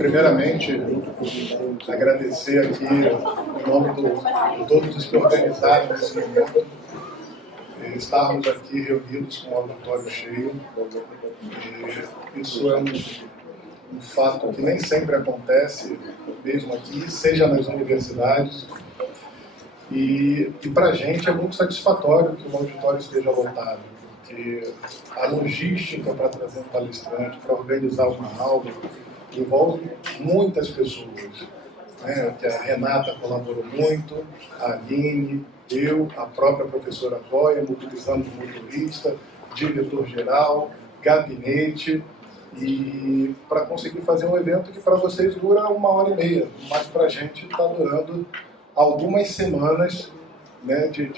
Primeiramente, agradecer aqui, em nome de todos os que organizaram esse momento, estarmos aqui reunidos com o auditório cheio. Isso é um fato que nem sempre acontece, mesmo aqui, seja nas universidades. E para a gente é muito satisfatório que o auditório esteja lotado, porque a logística para trazer um palestrante, para organizar uma aula, envolve muitas pessoas, né? Que a Renata colaborou muito, a Aline, eu, a própria professora Zóia, mobilizando o motorista, diretor-geral, gabinete, e para conseguir fazer um evento que para vocês dura 1h30, mas para a gente está durando algumas semanas, né, de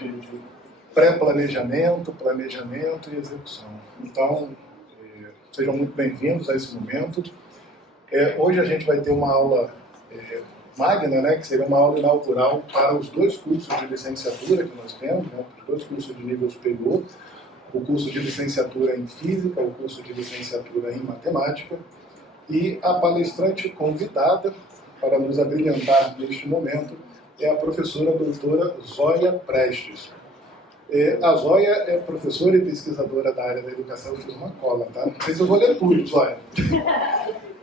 pré-planejamento, planejamento e execução. Então, sejam muito bem-vindos a esse momento. Hoje a gente vai ter uma aula magna, né, que seria uma aula inaugural para os 2 cursos de licenciatura que nós temos, né, os 2 cursos de nível superior, o curso de licenciatura em Física, o curso de licenciatura em Matemática, e a palestrante convidada para nos abrilhantar neste momento é a professora doutora Zóia Prestes. A Zóia é professora e pesquisadora da área da educação. Eu fiz uma cola, tá? Não sei se eu vou ler tudo, Zóia.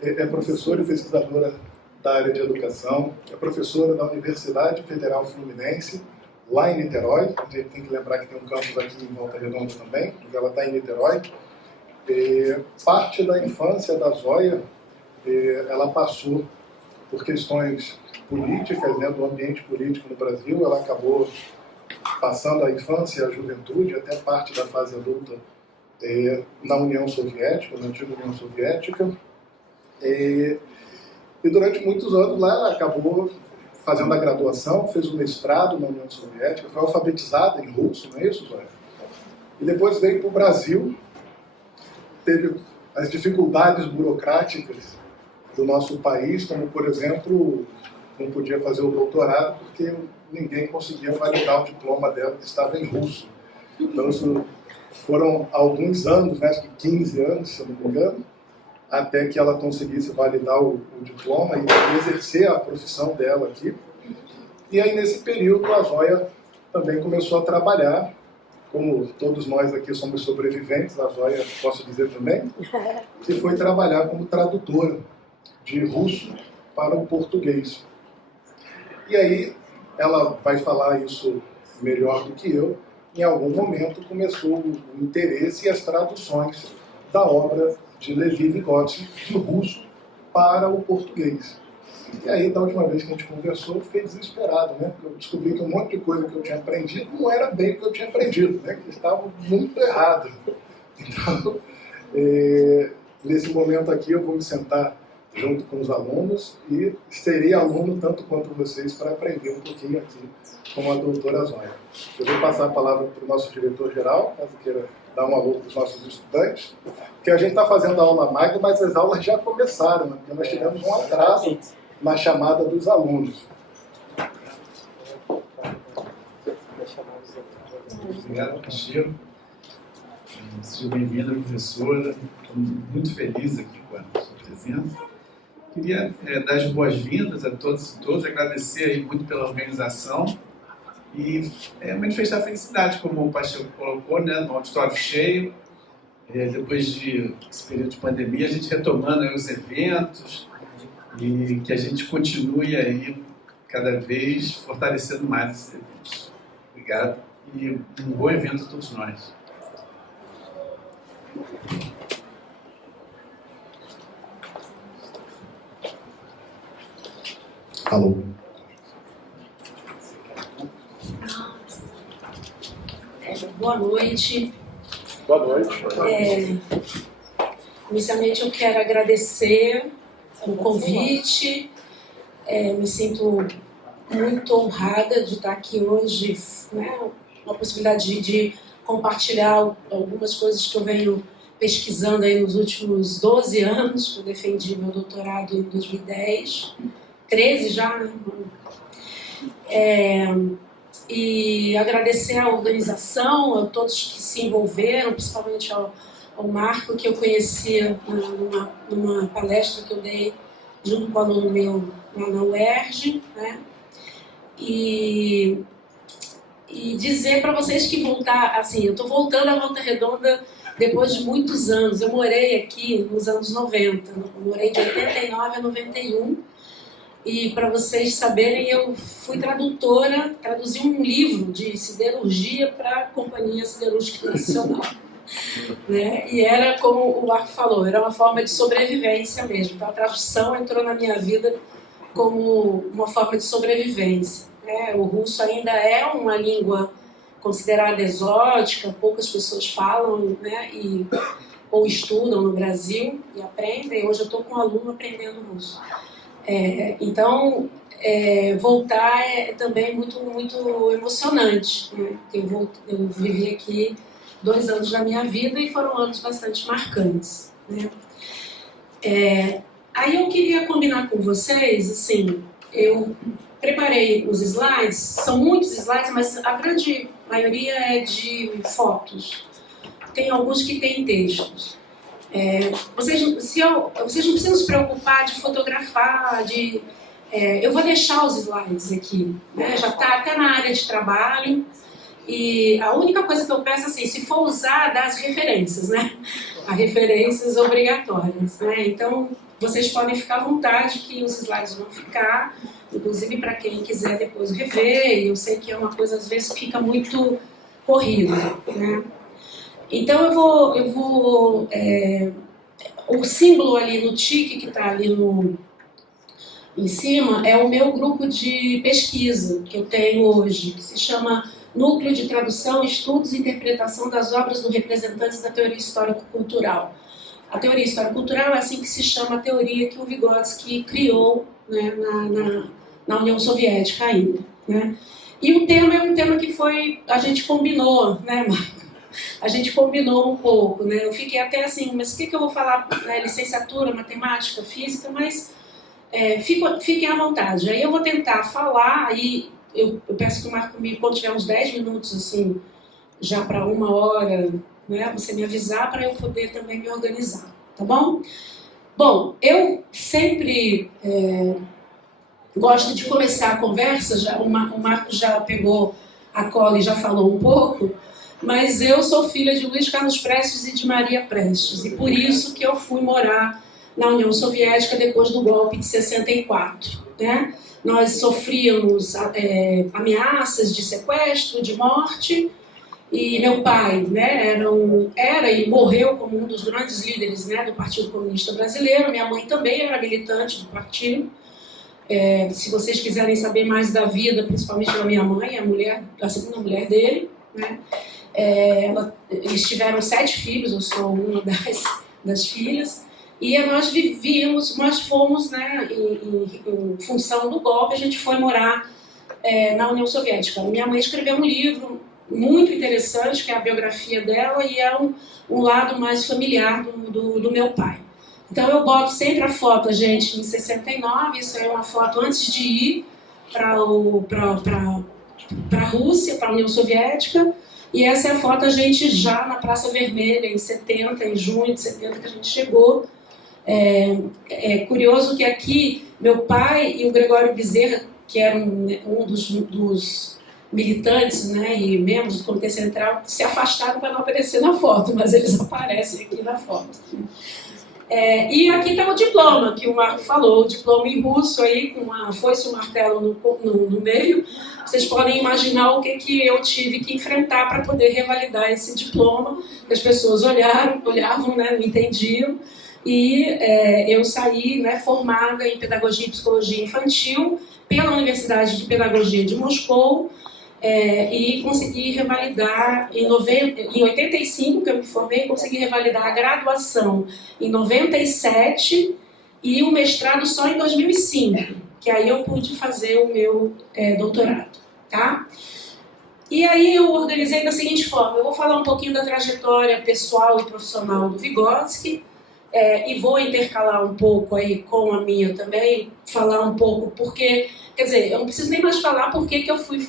É professora e pesquisadora da área de educação, é professora da Universidade Federal Fluminense, lá em Niterói. A gente tem que lembrar que tem um campus aqui em Volta Redonda também, mas ela está em Niterói. Parte da infância da Zóia, ela passou por questões políticas, né, do ambiente político no Brasil. Ela acabou passando a infância e a juventude, até parte da fase adulta, na União Soviética, na antiga União Soviética. E durante muitos anos lá ela acabou fazendo a graduação, fez o mestrado na União Soviética, foi alfabetizada em russo, não é isso, Zóia? E depois veio para o Brasil, teve as dificuldades burocráticas do nosso país, como, por exemplo, não podia fazer o doutorado porque ninguém conseguia validar o diploma dela, que estava em russo. Então, isso foram alguns anos, né, acho que 15 anos, se eu não me engano, até que ela conseguisse validar o diploma e exercer a profissão dela aqui. E aí, nesse período, a Zóia também começou a trabalhar, como todos nós aqui somos sobreviventes, a Zóia, posso dizer também, que foi trabalhar como tradutora de russo para o português. E aí, ela vai falar isso melhor do que eu, em algum momento começou o interesse e as traduções da obra de Levi Vygotsky, do russo para o português. E aí, da última vez que a gente conversou, eu fiquei desesperado, né? Porque eu descobri que um monte de coisa que eu tinha aprendido não era bem o que eu tinha aprendido, né? Que estava muito errado. Então, nesse momento aqui, eu vou me sentar junto com os alunos e serei aluno tanto quanto vocês para aprender um pouquinho aqui com a doutora Zóia. Eu vou passar a palavra para o nosso diretor-geral, caso queira dar um alô para os nossos estudantes, porque a gente está fazendo a aula magna, mas as aulas já começaram, né? Porque nós tivemos um atraso na chamada dos alunos. Obrigado, Cristiano. Seja bem-vinda, professora. Estou muito feliz aqui com a sua presença. Queria dar as boas-vindas a todos e todas, agradecer aí muito pela organização e manifestar felicidade, como o Pacheco colocou, né, no auditório cheio. Depois desse período de pandemia, a gente retomando aí os eventos e que a gente continue aí cada vez fortalecendo mais esses eventos. Obrigado e um bom evento a todos nós. Alô. Boa noite. Boa noite. Inicialmente eu quero agradecer o convite. Me sinto muito honrada de estar aqui hoje, né? Uma possibilidade de compartilhar algumas coisas que eu venho pesquisando aí nos últimos 12 anos, que eu defendi meu doutorado em 2010. 13 já, né? E agradecer à organização, a todos que se envolveram, principalmente ao Marco, que eu conhecia numa palestra que eu dei junto com um aluno meu na UERJ, né? E dizer para vocês que assim, eu estou voltando à Volta Redonda depois de muitos anos. Eu morei aqui nos anos 90, morei de 89 a 91, e para vocês saberem, eu fui tradutora, traduzi um livro de siderurgia para a Companhia Siderúrgica Nacional. Né? E era, como o Marco falou, era uma forma de sobrevivência mesmo. Então a tradução entrou na minha vida como uma forma de sobrevivência. Né? O russo ainda é uma língua considerada exótica, poucas pessoas falam, né? Ou estudam no Brasil e aprendem. Hoje eu estou com um aluno aprendendo russo. Então, voltar é também muito, muito emocionante. Né? Eu vivi aqui 2 anos da minha vida e foram anos bastante marcantes. Né? Aí eu queria combinar com vocês, assim, eu preparei os slides, são muitos slides, mas a grande maioria é de fotos. Tem alguns que têm textos. Vocês não precisam se preocupar de fotografar, eu vou deixar os slides aqui, né? Já está até na área de trabalho, e a única coisa que eu peço, assim, se for usar, dá as referências, né? As referências obrigatórias, né? Então, vocês podem ficar à vontade que os slides vão ficar, inclusive para quem quiser depois rever, e eu sei que é uma coisa, às vezes, que fica muito corrida, né? Então eu vou o símbolo ali no tique que está ali em cima é o meu grupo de pesquisa que eu tenho hoje, que se chama Núcleo de Tradução, Estudos e Interpretação das Obras do Representantes da Teoria Histórico-Cultural. A teoria histórico-cultural é assim que se chama a teoria que o Vygotsky criou, né, na União Soviética ainda. Né? E o tema é um tema que a gente combinou, né, Marco? A gente combinou um pouco, né? Eu fiquei até assim, mas o que eu vou falar? Né? Licenciatura, matemática, física, mas fiquem à vontade. Aí eu vou tentar falar, aí eu peço que o Marco quando tiver uns 10 minutos, assim, já para 1 hora, né? Você me avisar para eu poder também me organizar, tá bom? Bom, eu sempre gosto de começar a conversa, o Marco já pegou a cola e já falou um pouco, mas eu sou filha de Luiz Carlos Prestes e de Maria Prestes, e por isso que eu fui morar na União Soviética depois do golpe de 64. Né? Nós sofríamos ameaças de sequestro, de morte, e meu pai, né, era e morreu como um dos grandes líderes, né, do Partido Comunista Brasileiro. Minha mãe também era militante do partido. Se vocês quiserem saber mais da vida, principalmente da minha mãe, a segunda mulher dele, né, eles tiveram 7 filhos, eu sou uma das filhas, e nós fomos, né, em função do golpe, a gente foi morar na União Soviética. Minha mãe escreveu um livro muito interessante, que é a biografia dela, e é um lado mais familiar do meu pai. Então eu boto sempre a foto, gente, em 69, isso é uma foto antes de ir para a Rússia, para a União Soviética, e essa é a foto a gente já na Praça Vermelha, em junho de 70, que a gente chegou. É curioso que aqui, meu pai e o Gregório Bezerra, que era um dos militantes, né, e membros do Comitê Central, se afastaram para não aparecer na foto, mas eles aparecem aqui na foto. E aqui está o diploma, que o Marco falou, o diploma em russo, aí, com uma foice e um martelo no meio. Vocês podem imaginar o que eu tive que enfrentar para poder revalidar esse diploma. As pessoas olhavam, né, não entendiam. E eu saí, né, formada em Pedagogia e Psicologia Infantil pela Universidade de Pedagogia de Moscou, e consegui revalidar em 85, que eu me formei, consegui revalidar a graduação em 97 e o mestrado só em 2005, que aí eu pude fazer o meu doutorado, tá? E aí eu organizei da seguinte forma: eu vou falar um pouquinho da trajetória pessoal e profissional do Vygotsky, e vou intercalar um pouco aí com a minha também, falar um pouco porque, quer dizer, eu não preciso nem mais falar porque que eu fui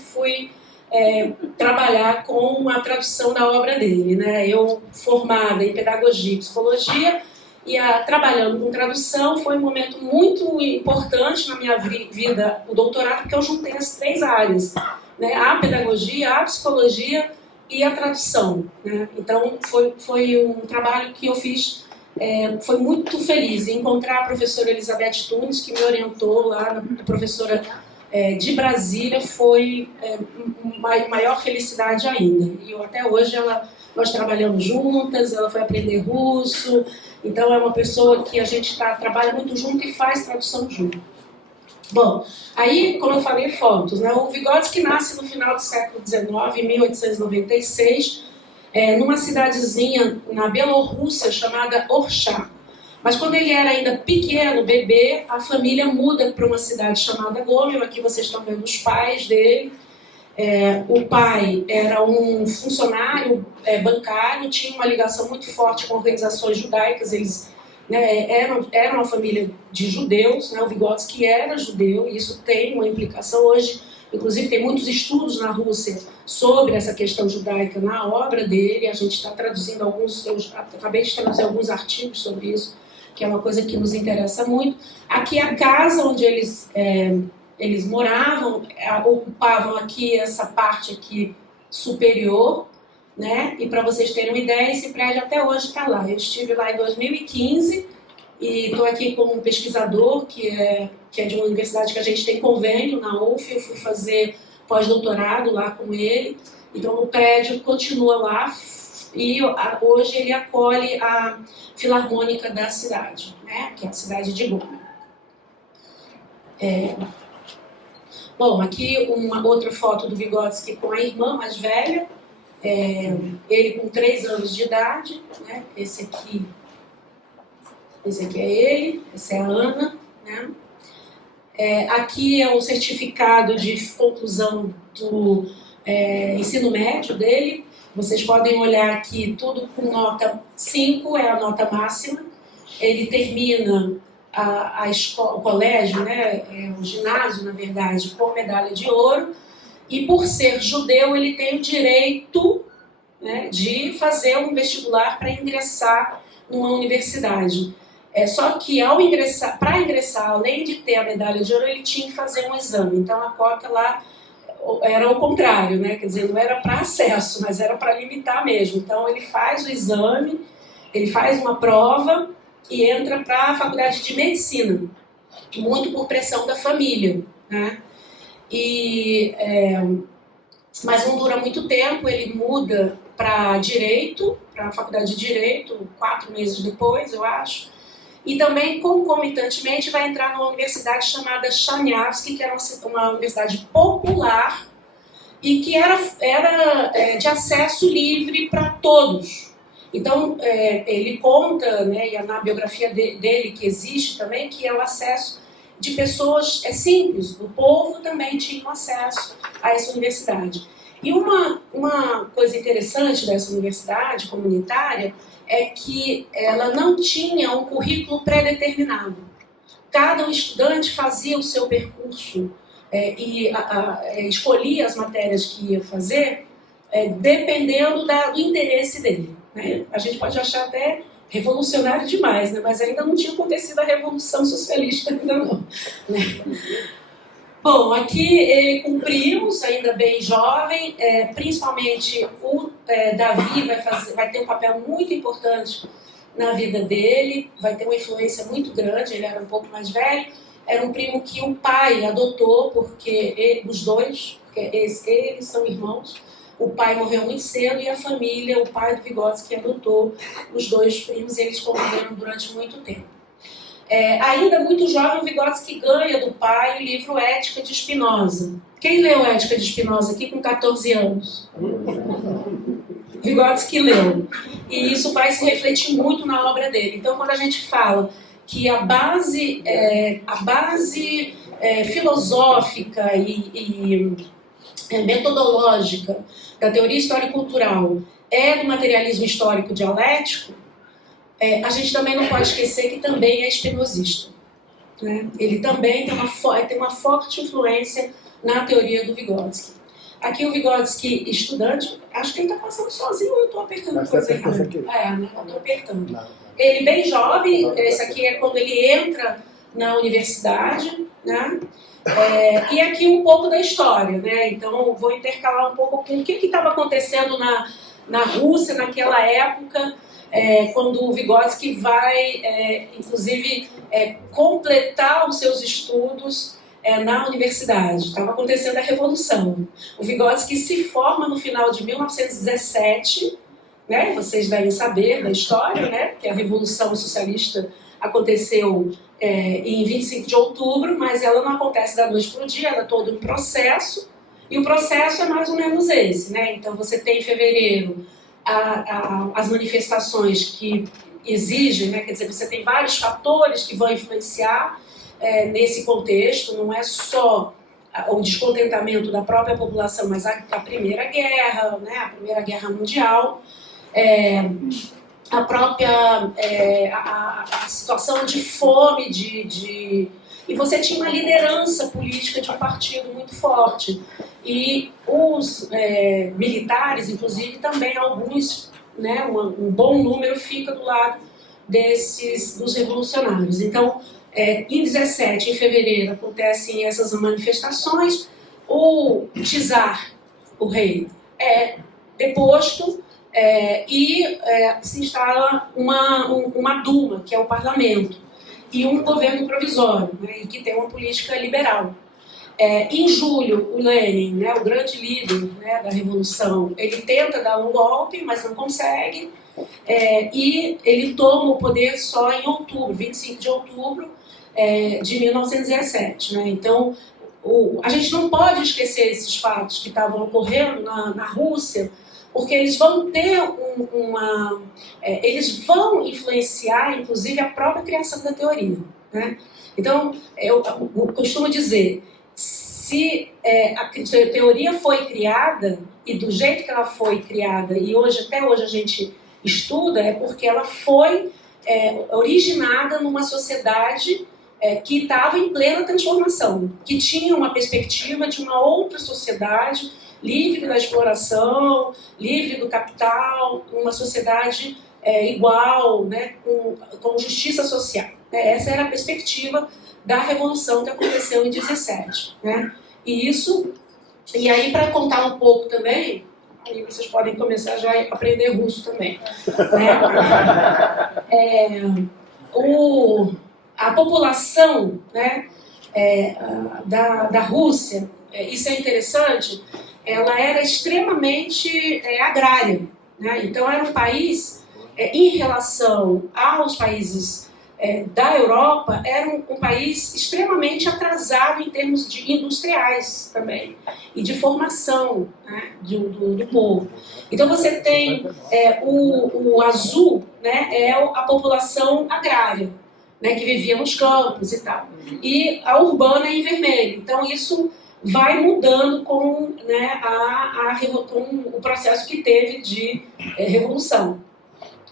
trabalhar com a tradução da obra dele, né? Eu, formada em Pedagogia e Psicologia, E trabalhando com tradução foi um momento muito importante na minha vida, o doutorado, porque eu juntei as 3 áreas, né? A pedagogia, a psicologia e a tradução, né? Então foi um trabalho que eu fiz, foi muito feliz em encontrar a professora Elizabeth Tunes, que me orientou lá, a professora de Brasília, foi maior felicidade ainda. E até hoje nós trabalhamos juntas, ela foi aprender russo, então é uma pessoa que a gente trabalha muito junto e faz tradução junto. Bom, aí, como eu falei, fotos, né? O Vygotsky nasce no final do século XIX, em 1896, numa cidadezinha na Bielorrússia chamada Orchá. Mas quando ele era ainda pequeno, bebê, a família muda para uma cidade chamada Gomel. Aqui vocês estão vendo os pais dele. O pai era um funcionário bancário, tinha uma ligação muito forte com organizações judaicas. Eles, né, eram uma família de judeus, né? O Vygotsky era judeu, e isso tem uma implicação hoje. Inclusive, tem muitos estudos na Rússia sobre essa questão judaica na obra dele. A gente está traduzindo alguns, eu acabei de traduzir alguns artigos sobre isso, que é uma coisa que nos interessa muito. Aqui a casa onde eles moravam, ocupavam aqui essa parte aqui superior, né? E para vocês terem uma ideia, esse prédio até hoje está lá. Eu estive lá em 2015 e estou aqui como um pesquisador que é de uma universidade que a gente tem convênio na UF. Eu fui fazer pós-doutorado lá com ele. Então o prédio continua lá e hoje ele acolhe a Filarmônica da cidade, né? Que é a cidade de Gomel. Bom, aqui uma outra foto do Vygotsky com a irmã mais velha, ele com 3 anos de idade, né? Esse aqui é ele, essa é a Ana, né? Aqui é o certificado de conclusão do ensino médio dele. Vocês podem olhar aqui tudo com nota 5, é a nota máxima. Ele termina a escola, o colégio, né, o ginásio, na verdade, com medalha de ouro. E por ser judeu, ele tem o direito, né, de fazer um vestibular para ingressar numa universidade. Só que para ingressar, além de ter a medalha de ouro, ele tinha que fazer um exame. Então a cota lá era o contrário, né? Quer dizer, não era para acesso, mas era para limitar mesmo. Então ele faz o exame, ele faz uma prova e entra para a faculdade de medicina, muito por pressão da família, né? Mas não dura muito tempo, ele muda para direito, para a faculdade de direito, 4 meses depois, eu acho. E também, concomitantemente, vai entrar numa universidade chamada Chanyavsky, que era uma universidade popular e que era de acesso livre para todos. Então, ele conta, né, e na biografia dele, que existe também, que é o acesso de pessoas simples, o povo também tinha acesso a essa universidade. E uma coisa interessante dessa universidade comunitária é que ela não tinha um currículo pré-determinado. Cada estudante fazia o seu percurso e escolhia as matérias que ia fazer dependendo do interesse dele, né? A gente pode achar até revolucionário demais, né? Mas ainda não tinha acontecido a Revolução Socialista, ainda não, né? Bom, aqui ele cumprimos, ainda bem jovem, principalmente o Davi vai ter um papel muito importante na vida dele, vai ter uma influência muito grande. Ele era um pouco mais velho, era um primo que o pai adotou, porque os dois, porque eles são irmãos, o pai morreu muito cedo e a família, o pai do Vygotsky adotou os 2 primos e eles conviveram durante muito tempo. Ainda muito jovem, o Vygotsky ganha do pai o livro Ética de Spinoza. Quem leu Ética de Spinoza aqui com 14 anos? Vygotsky leu. E isso vai se refletir muito na obra dele. Então, quando a gente fala que a base filosófica e metodológica da teoria histórico-cultural é do materialismo histórico dialético, a gente também não pode esquecer que também é espinosista, né? Ele também tem uma forte influência na teoria do Vygotsky. Aqui o Vygotsky, estudante, acho que ele está passando sozinho, eu estou apertando coisa errada. Né? Eu estou apertando. Ele bem jovem, esse aqui é quando ele entra na universidade, né? E aqui um pouco da história, né? Então vou intercalar um pouco com o que estava acontecendo na Rússia naquela época, quando o Vygotsky vai, inclusive, completar os seus estudos na universidade. Estava acontecendo a Revolução. O Vygotsky se forma no final de 1917, né? Vocês devem saber da história, né? Que a Revolução Socialista aconteceu em 25 de outubro, mas ela não acontece da noite para o dia, ela é todo um processo, e o processo é mais ou menos esse, né? Então você tem em fevereiro as manifestações que exigem, né? Quer dizer, você tem vários fatores que vão influenciar nesse contexto, não é só o descontentamento da própria população, mas a Primeira Guerra, né? A Primeira Guerra Mundial, a própria a situação de fome, e você tinha uma liderança política de um partido muito forte. E os militares, inclusive, também alguns, né, um bom número fica do lado dos revolucionários. Então, em 17, em fevereiro, acontecem essas manifestações. O czar, o rei, é deposto, e se instala uma Duma, que é o parlamento, e um governo provisório, né, e que tem uma política liberal. Em julho, o Lenin, né, o grande líder, né, da Revolução, ele tenta dar um golpe, mas não consegue, e ele toma o poder só em outubro, 25 de outubro de 1917. Né? Então, a gente não pode esquecer esses fatos que estavam ocorrendo na Rússia, porque eles vão ter eles vão influenciar, inclusive, a própria criação da teoria. Né? Então, eu costumo dizer, se a teoria foi criada, e do jeito que ela foi criada, e até hoje a gente estuda, é porque ela foi originada numa sociedade que estava em plena transformação, que tinha uma perspectiva de uma outra sociedade, livre da exploração, livre do capital, uma sociedade igual, né, com justiça social. Essa era a perspectiva da Revolução que aconteceu em 17. Né? E aí, para contar um pouco também, aí vocês podem começar já a aprender russo também. Né? A população, né, da Rússia, isso é interessante, ela era extremamente agrária. Né? Então, era um país, em relação aos países da Europa, era um país extremamente atrasado em termos de industriais também, e de formação, né, do povo. Então, você tem o azul, né, a população agrária, né, que vivia nos campos e tal, e a urbana em vermelho. Então, isso vai mudando com, né, com o processo que teve de revolução.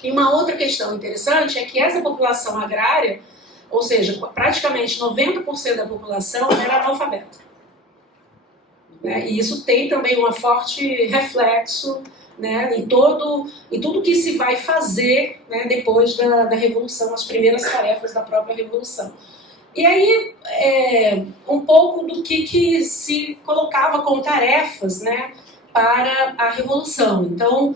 E uma outra questão interessante é que essa população agrária, ou seja, praticamente 90% da população era analfabeta. Né? E isso tem também um forte reflexo, né, em tudo que se vai fazer, né, depois da Revolução, as primeiras tarefas da própria Revolução. E aí, um pouco do que se colocava como tarefas, né, para a Revolução. Então,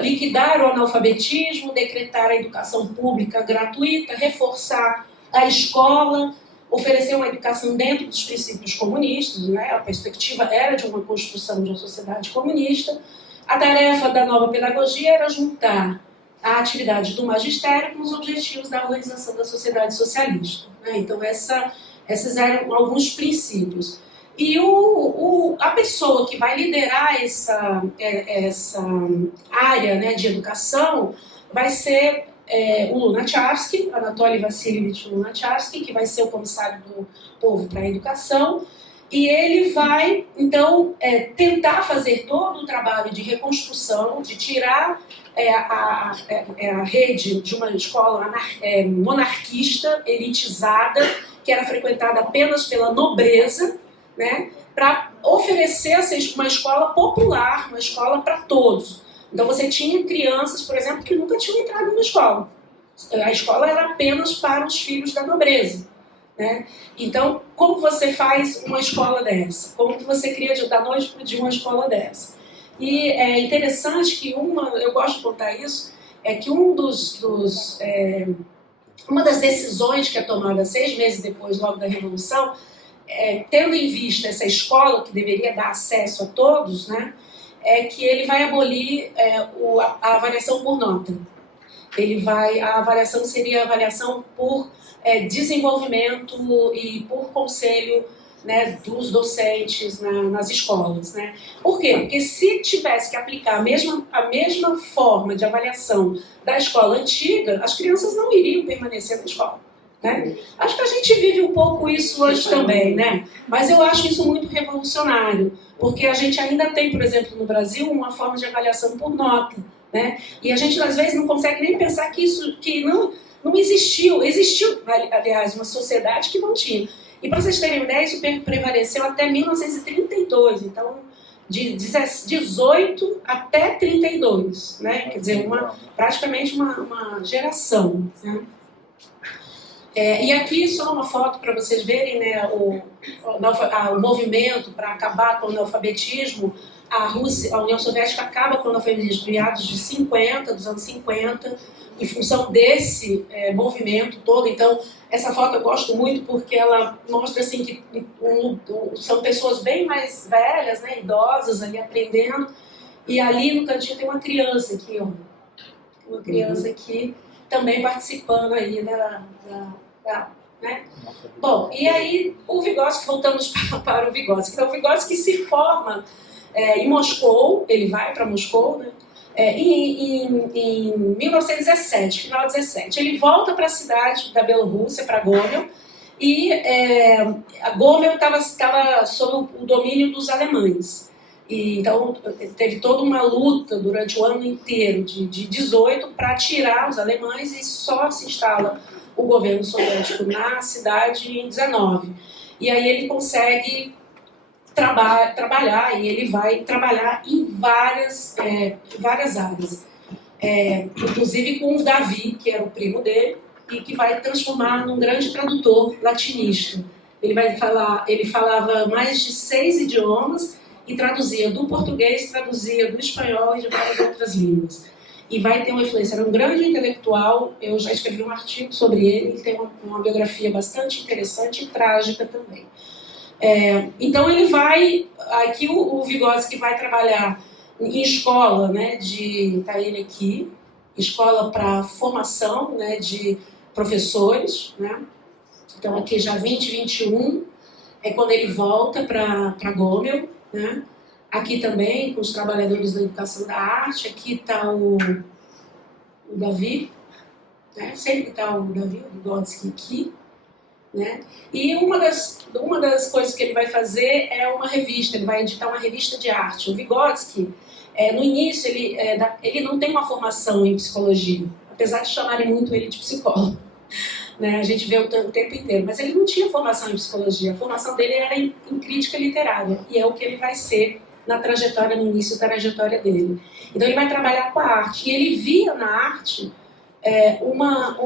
liquidar o analfabetismo, decretar a educação pública gratuita, reforçar a escola, oferecer uma educação dentro dos princípios comunistas, né? A perspectiva era de uma construção de uma sociedade comunista. A tarefa da nova pedagogia era juntar a atividade do magistério com os objetivos da organização da sociedade socialista. Né? Então, esses eram alguns princípios. E a pessoa que vai liderar essa área, né, de educação vai ser o Lunacharsky, Anatoly Vassilievich Lunacharsky, que vai ser o comissário do povo para a educação, e ele vai, então, tentar fazer todo o trabalho de reconstrução, de tirar a rede de uma escola monarquista, elitizada, que era frequentada apenas pela nobreza, né, para oferecer uma escola popular, uma escola para todos. Então você tinha crianças, por exemplo, que nunca tinham entrado numa escola. A escola era apenas para os filhos da nobreza, né? Então, como você faz uma escola dessa? Como que você cria da noite para o dia uma escola dessa? E é interessante que eu gosto de contar isso, é que uma das decisões que é tomada 6 meses depois, logo da Revolução, tendo em vista essa escola que deveria dar acesso a todos, né, é que ele vai abolir a avaliação por nota. A avaliação seria a avaliação por desenvolvimento e por conselho, né, dos docentes nas escolas, né? Por quê? Porque se tivesse que aplicar a mesma forma de avaliação da escola antiga, as crianças não iriam permanecer na escola, né? Acho que a gente vive um pouco isso hoje também, né? Mas eu acho isso muito revolucionário, porque a gente ainda tem, por exemplo, no Brasil, uma forma de avaliação por nota, né? E a gente às vezes não consegue nem pensar que não existiu, aliás, uma sociedade que não tinha. E para vocês terem uma ideia, isso prevaleceu até 1932, então de 18 até 32, né? Quer dizer, praticamente uma geração, né? E aqui só uma foto para vocês verem, né, o movimento para acabar com o analfabetismo. A União Soviética acaba com o analfabetismo em meados dos anos 50, em função desse movimento todo. Então, essa foto eu gosto muito porque ela mostra assim, que são pessoas bem mais velhas, né, idosas ali aprendendo, e ali no cantinho tem uma criança aqui, ó, uma criança aqui também participando aí né? Bom, e aí o Vygotsky, voltamos para o Vygotsky. Então o Vygotsky se forma em Moscou, ele vai para Moscou, né? Em 1917, final de 17. Ele volta para a cidade da Bielorrússia, para Gomel, e a Gomel estava sob o domínio dos alemães. E, então teve toda uma luta durante o ano inteiro, de 18, para tirar os alemães, e só se instala o governo soviético na cidade em 19. E aí ele consegue trabalhar, e ele vai trabalhar em várias áreas. Inclusive com o Davi, que era o primo dele, e que vai transformar num grande tradutor latinista. Ele falava mais de 6 idiomas e traduzia do português, traduzia do espanhol e de várias outras línguas. E vai ter uma influência. Era um grande intelectual, eu já escrevi um artigo sobre ele tem uma biografia bastante interessante e trágica também. Então ele vai, aqui o Vygotsky vai trabalhar em escola, né, tá ele aqui, escola para formação, né, de professores, né? Então aqui já 2021 é quando ele volta para Gomel, né? Aqui também com os trabalhadores da educação da arte, aqui está o Davi, né? Sempre está o Davi, o Vygotsky aqui, né? E uma das coisas que ele vai fazer é uma revista, ele vai editar uma revista de arte. O Vygotsky, no início, ele não tem uma formação em psicologia, apesar de chamarem muito ele de psicólogo, né? A gente vê o tempo inteiro, mas ele não tinha formação em psicologia, a formação dele era em crítica literária, e é o que ele vai ser no início da trajetória dele. Então ele vai trabalhar com a arte, e ele via na arte uma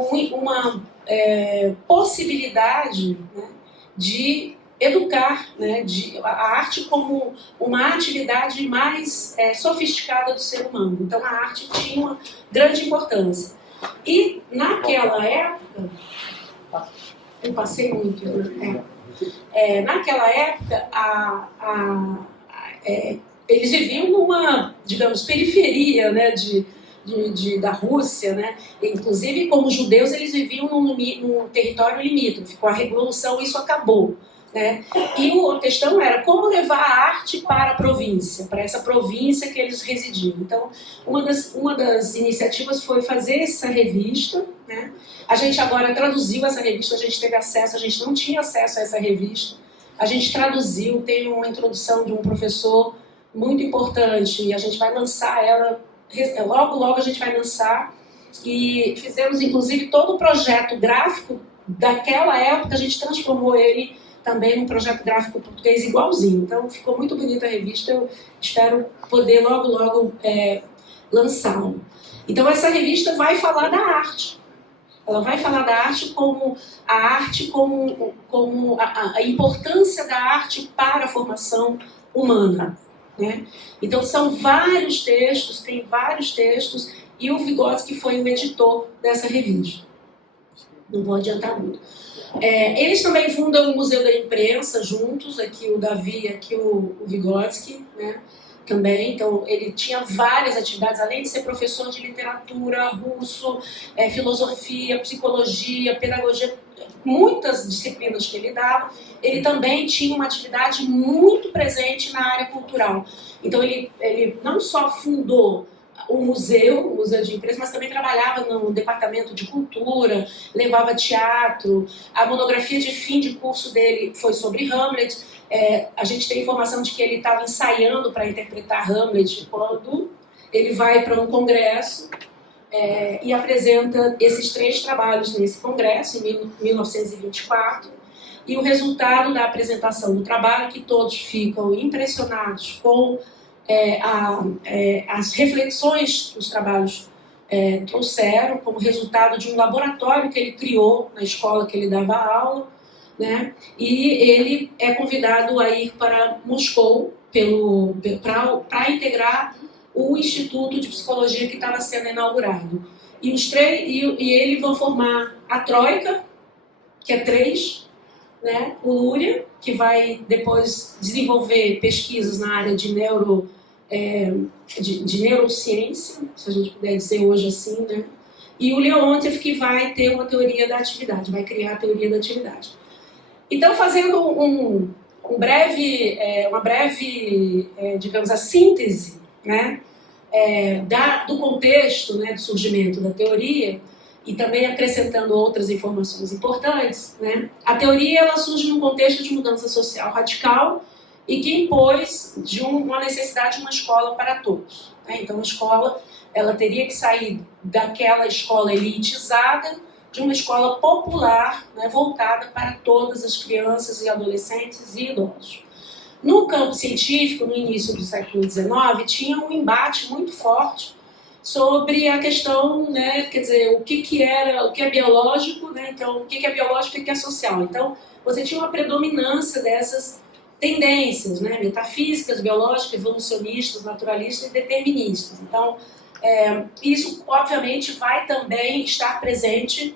possibilidade, né, de educar, né, a arte como uma atividade mais sofisticada do ser humano. Então a arte tinha uma grande importância. E naquela época, eu passei muito, né? Naquela época, eles viviam numa, digamos, periferia, né, da Rússia, né? Inclusive, como judeus, eles viviam num território limítrofe. Com a Revolução, isso acabou, né? E a questão era como levar a arte para a província, para essa província que eles residiam. Então, uma das iniciativas foi fazer essa revista, né? A gente agora traduziu essa revista, a gente teve acesso, a gente não tinha acesso a essa revista. A gente traduziu, tem uma introdução de um professor muito importante, e a gente vai lançar ela, logo a gente vai lançar, e fizemos inclusive todo o projeto gráfico daquela época, a gente transformou ele também um projeto gráfico português igualzinho. Então, ficou muito bonita a revista, eu espero poder logo lançá-la. Então, essa revista vai falar da arte. Ela vai falar da arte como a importância da arte para a formação humana, né? Então, são vários textos, tem vários textos, e o Vygotsky foi o editor dessa revista. Não vou adiantar muito. Eles também fundam o Museu da Imprensa juntos, aqui o Davi, aqui o Vygotsky, né? Também, então ele tinha várias atividades, além de ser professor de literatura, russo, filosofia, psicologia, pedagogia, muitas disciplinas que ele dava, ele também tinha uma atividade muito presente na área cultural. Então ele não só fundou o Museu de Imprensa, mas também trabalhava no departamento de cultura, levava teatro. A monografia de fim de curso dele foi sobre Hamlet. A gente tem informação de que ele estava ensaiando para interpretar Hamlet quando ele vai para um congresso e apresenta esses 3 trabalhos nesse congresso, em 1924. E o resultado da apresentação do trabalho, que todos ficam impressionados com as reflexões que os trabalhos trouxeram, como resultado de um laboratório que ele criou na escola que ele dava aula, né? E ele é convidado a ir para Moscou para integrar o Instituto de Psicologia que estava sendo inaugurado. E eles vão formar a Troika, que é 3, né? O Luria, que vai depois desenvolver pesquisas na área de neurociência, se a gente puder dizer hoje assim, né? E o Leontief, que vai ter uma teoria da atividade, vai criar a teoria da atividade. Então, fazendo uma breve, digamos, a síntese, né, do contexto, né, do surgimento da teoria, e também acrescentando outras informações importantes, né, a teoria ela surge num contexto de mudança social radical e que impôs de uma necessidade de uma escola para todos, né? Então, a escola ela teria que sair daquela escola elitizada de uma escola popular, né, voltada para todas as crianças e adolescentes e idosos. No campo científico, no início do século XIX, tinha um embate muito forte sobre a questão, né, quer dizer, o que é biológico, né, então, o que é biológico e o que é social. Então, você tinha uma predominância dessas tendências, né, metafísicas, biológicas, evolucionistas, naturalistas e deterministas. Então, isso, obviamente, vai também estar presente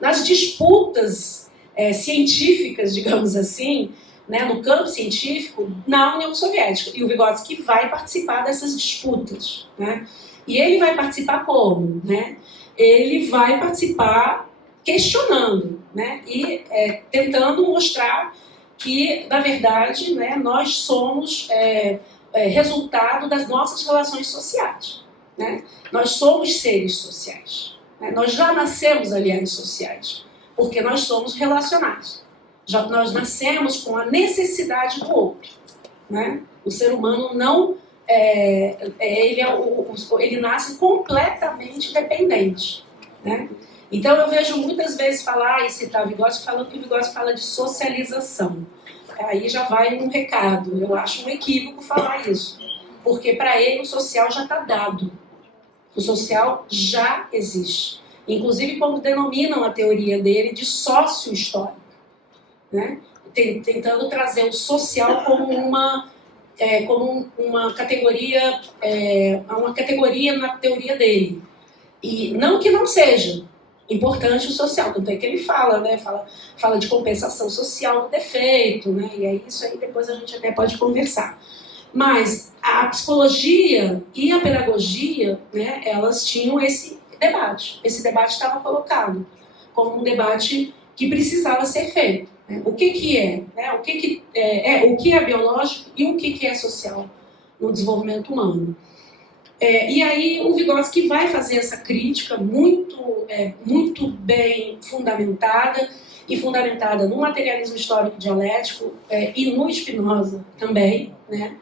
nas disputas científicas, digamos assim, né, no campo científico, na União Soviética. E o Vygotsky vai participar dessas disputas, né? E ele vai participar como? Né? Ele vai participar questionando, né? E tentando mostrar que, na verdade, né, nós somos resultado das nossas relações sociais, né? Nós somos seres sociais, né? Nós já nascemos, aliás, sociais, porque nós somos relacionais. Nós nascemos com a necessidade do outro, né? O ser humano não ele nasce completamente dependente, né? Então eu vejo muitas vezes falar e citar Vygotsky falando que o Vygotsky fala de socialização. Aí já vai um recado. Eu acho um equívoco falar isso, porque para ele o social já está dado. O social já existe. Inclusive quando denominam a teoria dele de sócio-histórico, né? Tentando trazer o social como uma categoria, uma categoria na teoria dele. E não que não seja importante o social, tanto é que ele fala, né? Fala de compensação social do defeito, né? E é isso aí, depois a gente até pode conversar. Mas a psicologia e a pedagogia, né, elas tinham esse debate. Esse debate estava colocado como um debate que precisava ser feito. Né? O que é? Né? O que é biológico e o que é social no desenvolvimento humano? E aí o Vygotsky vai fazer essa crítica muito bem fundamentada, e fundamentada no materialismo histórico dialético e no Spinoza também, né?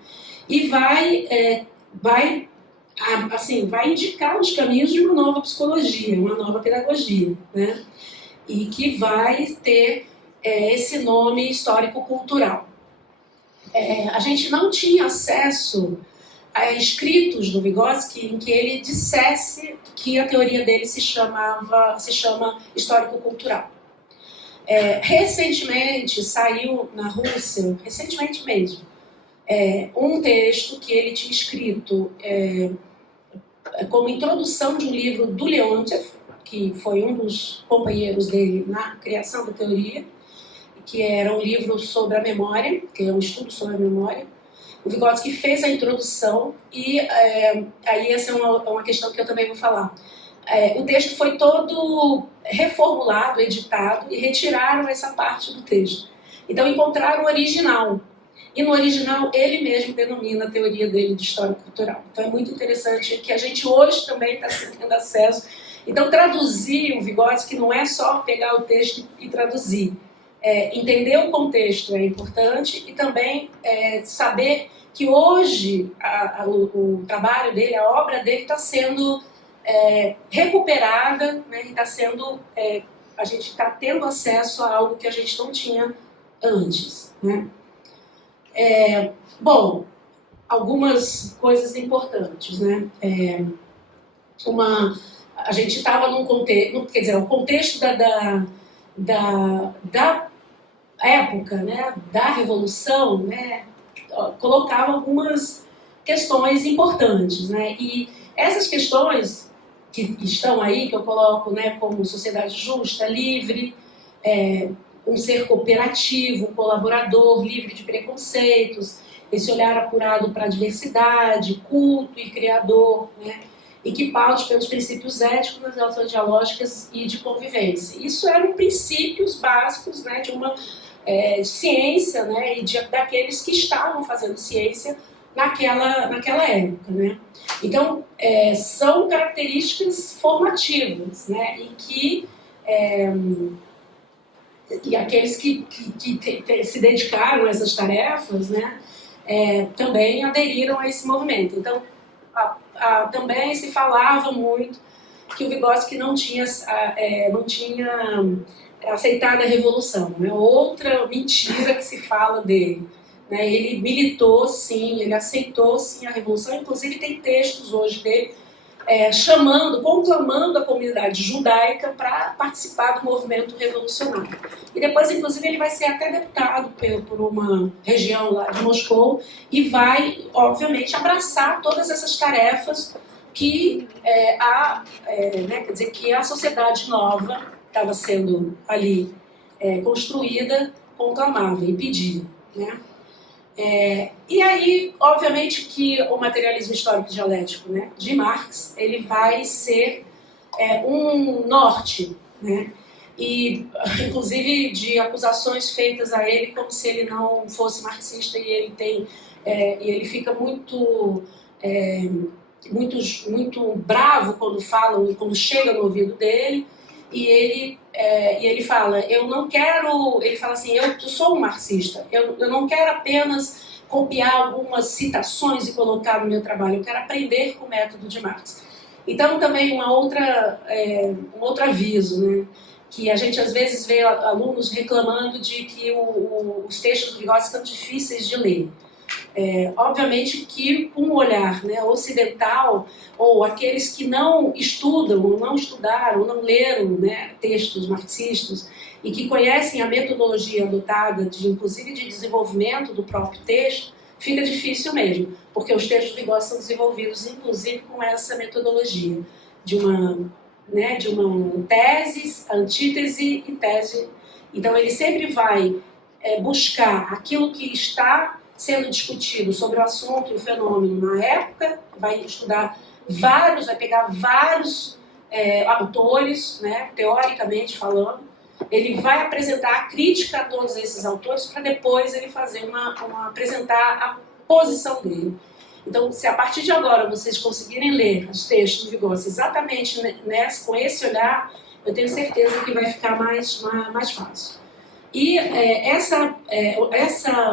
E vai indicar os caminhos de uma nova psicologia, uma nova pedagogia, né? E que vai ter esse nome histórico-cultural. A gente não tinha acesso a escritos do Vygotsky em que ele dissesse que a teoria dele se chama histórico-cultural. Recentemente saiu na Rússia, recentemente mesmo, um texto que ele tinha escrito como introdução de um livro do Leontiev, que foi um dos companheiros dele na criação da teoria, que era um livro sobre a memória, que é um estudo sobre a memória. O Vygotsky fez a introdução e aí essa é uma questão que eu também vou falar. O texto foi todo reformulado, editado, e retiraram essa parte do texto. Então encontraram o original. E no original ele mesmo denomina a teoria dele de história cultural. Então é muito interessante que a gente hoje também está tendo acesso. Então traduzir o Vygotsky não é só pegar o texto e traduzir. Entender o contexto é importante e também saber que hoje o trabalho dele, a obra dele está sendo recuperada, né, e está sendo, a gente está tendo acesso a algo que a gente não tinha antes, né? Bom, algumas coisas importantes, né? A gente estava num contexto, quer dizer, o contexto da época, né, da Revolução, né, colocava algumas questões importantes, né? E essas questões que estão aí, que eu coloco, né, como sociedade justa, livre, um ser cooperativo, colaborador, livre de preconceitos, esse olhar apurado para a diversidade, culto e criador, né, e que paute pelos princípios éticos, das relações dialógicas e de convivência. Isso eram princípios básicos, né, de uma ciência, né, e daqueles que estavam fazendo ciência naquela época, né? Então, são características formativas, né, e aqueles que se dedicaram a essas tarefas, né, também aderiram a esse movimento. Então, também se falava muito que o Vygotsky não tinha aceitado a revolução, né? Outra mentira que se fala dele, né? Ele militou sim, ele aceitou sim a revolução, inclusive tem textos hoje dele conclamando a comunidade judaica para participar do movimento revolucionário. E depois, inclusive, ele vai ser até deputado por uma região lá de Moscou e vai, obviamente, abraçar todas essas tarefas que quer dizer, que a sociedade nova estava sendo ali construída, conclamava e pedia, né? E aí, obviamente, que o materialismo histórico dialético, né, de Marx, ele vai ser um norte, né, e inclusive de acusações feitas a ele como se ele não fosse marxista, e ele fica muito bravo quando falam, quando chega no ouvido dele, e ele fala, eu não quero, ele fala assim, eu sou um marxista, eu não quero apenas copiar algumas citações e colocar no meu trabalho, eu quero aprender com o método de Marx. Então também um outro aviso, né, que a gente às vezes vê alunos reclamando de que os textos do Vygotsky são difíceis de ler. Obviamente que um olhar, né, ocidental, ou aqueles que não estudam, ou não estudaram, ou não leram, né, textos marxistas e que conhecem a metodologia adotada, inclusive de desenvolvimento do próprio texto, fica difícil mesmo, porque os textos do Vygotsky são desenvolvidos inclusive com essa metodologia de uma tese, antítese e tese. Então ele sempre vai buscar aquilo que está sendo discutido sobre o assunto e o fenômeno na época, vai estudar vai pegar vários autores, né, teoricamente falando, ele vai apresentar a crítica a todos esses autores para depois ele fazer apresentar a posição dele. Então, se a partir de agora vocês conseguirem ler os textos do Vygotsky exatamente com esse olhar, eu tenho certeza que vai ficar mais fácil. E essa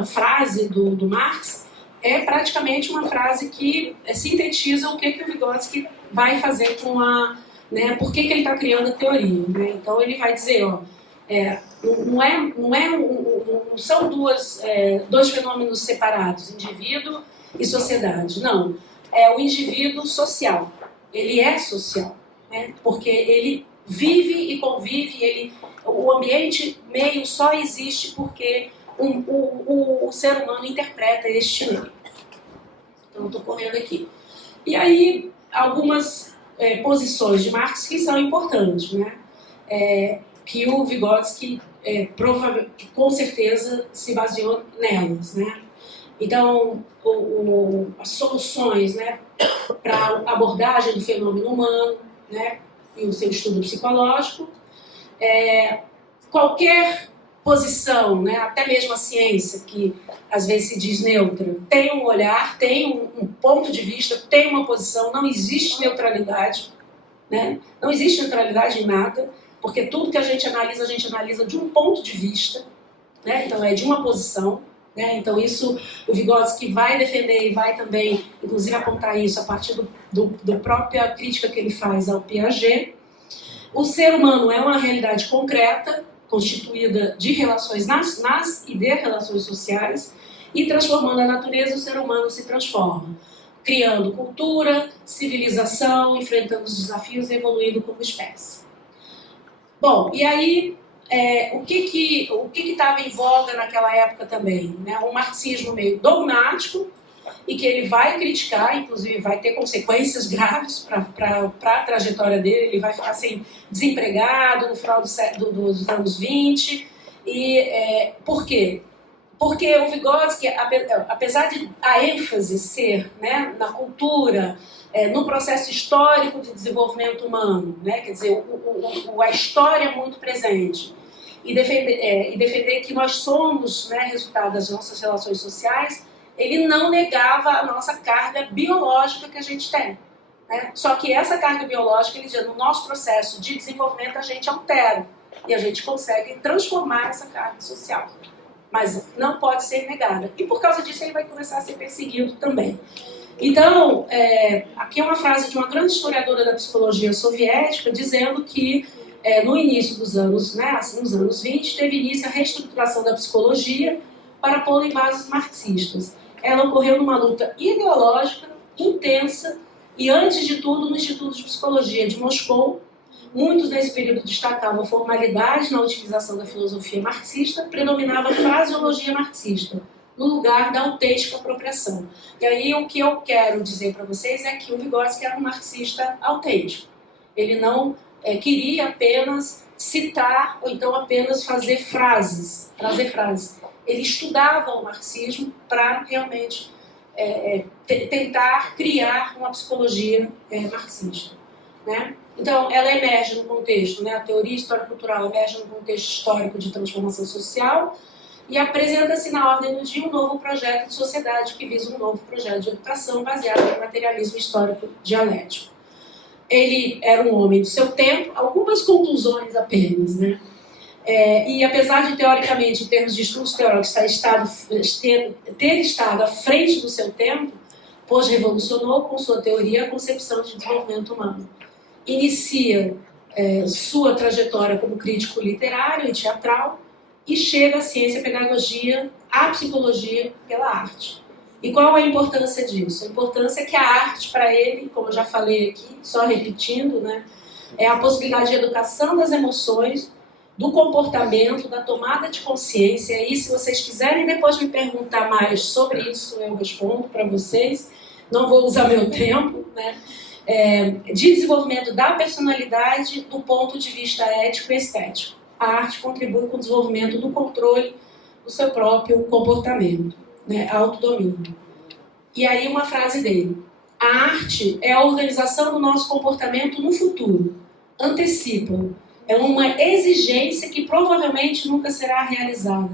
frase do Marx é praticamente uma frase que sintetiza o que o Vygotsky vai fazer com por que ele está criando a teoria, né? Então ele vai dizer, Não são dois fenômenos separados, indivíduo e sociedade. Não, é o indivíduo social. Ele é social, né? Porque ele vive e convive, o ambiente meio só existe porque o ser humano interpreta este meio. Então, estou correndo aqui. E aí, algumas posições de Marx que são importantes, né? Que o Vygotsky com certeza se baseou nelas, né? Então, as soluções, né, para a abordagem do fenômeno humano, né, e o seu estudo psicológico, qualquer posição, né, até mesmo a ciência, que às vezes se diz neutra, tem um olhar, tem um ponto de vista, tem uma posição, não existe neutralidade, né? Não existe neutralidade em nada, porque tudo que a gente analisa de um ponto de vista, né? Então é de uma posição, né? Então isso o Vygotsky vai defender e vai também, inclusive, apontar isso a partir do própria crítica que ele faz ao Piaget. O ser humano é uma realidade concreta, constituída de relações nas e de relações sociais, e transformando a natureza, o ser humano se transforma, criando cultura, civilização, enfrentando os desafios e evoluindo como espécie. Bom, e aí, o que estava em voga naquela época também? Né? Um marxismo meio dogmático, e que ele vai criticar, inclusive vai ter consequências graves para a trajetória dele, ele vai ficar assim, desempregado no final dos anos 20. Por quê? Porque o Vygotsky, apesar de a ênfase ser, né, na cultura, no processo histórico de desenvolvimento humano, né, quer dizer, a história é muito presente, e defender que nós somos, né, resultado das nossas relações sociais, ele não negava a nossa carga biológica que a gente tem, né? Só que essa carga biológica, ele dizia, no nosso processo de desenvolvimento, a gente altera e a gente consegue transformar essa carga social. Mas não pode ser negada. E por causa disso, ele vai começar a ser perseguido também. Então, aqui é uma frase de uma grande historiadora da psicologia soviética, dizendo que no início dos anos, né, assim, nos anos 20, teve início a reestruturação da psicologia para pô-la em bases marxistas. Ela ocorreu numa luta ideológica, intensa, e antes de tudo no Instituto de Psicologia de Moscou. Muitos nesse período destacavam formalidade na utilização da filosofia marxista, predominava a fraseologia marxista, no lugar da autêntica apropriação. E aí o que eu quero dizer para vocês é que o Vygotsky era um marxista autêntico. Ele não queria apenas citar, ou então apenas trazer frases. Ele estudava o marxismo para realmente tentar criar uma psicologia marxista, né? Então, ela emerge no contexto, né, a teoria histórico-cultural emerge no contexto histórico de transformação social e apresenta-se na ordem do dia um novo projeto de sociedade que visa um novo projeto de educação baseado no materialismo histórico dialético. Ele era um homem do seu tempo, algumas conclusões apenas, né? E apesar de, teoricamente, em termos de estudos teóricos, ter estado à frente do seu tempo, pois revolucionou com sua teoria a concepção de desenvolvimento humano. Inicia sua trajetória como crítico literário e teatral e chega à ciência e à pedagogia, à psicologia pela arte. E qual a importância disso? A importância é que a arte, para ele, como eu já falei aqui, só repetindo, né, é a possibilidade de educação das emoções, do comportamento, da tomada de consciência. E se vocês quiserem depois me perguntar mais sobre isso, eu respondo para vocês. Não vou usar meu tempo, né? De desenvolvimento da personalidade do ponto de vista ético e estético. A arte contribui com o desenvolvimento do controle do seu próprio comportamento, né? Autodomínio. E aí uma frase dele. A arte é a organização do nosso comportamento no futuro. Antecipa-o. É uma exigência que provavelmente nunca será realizada,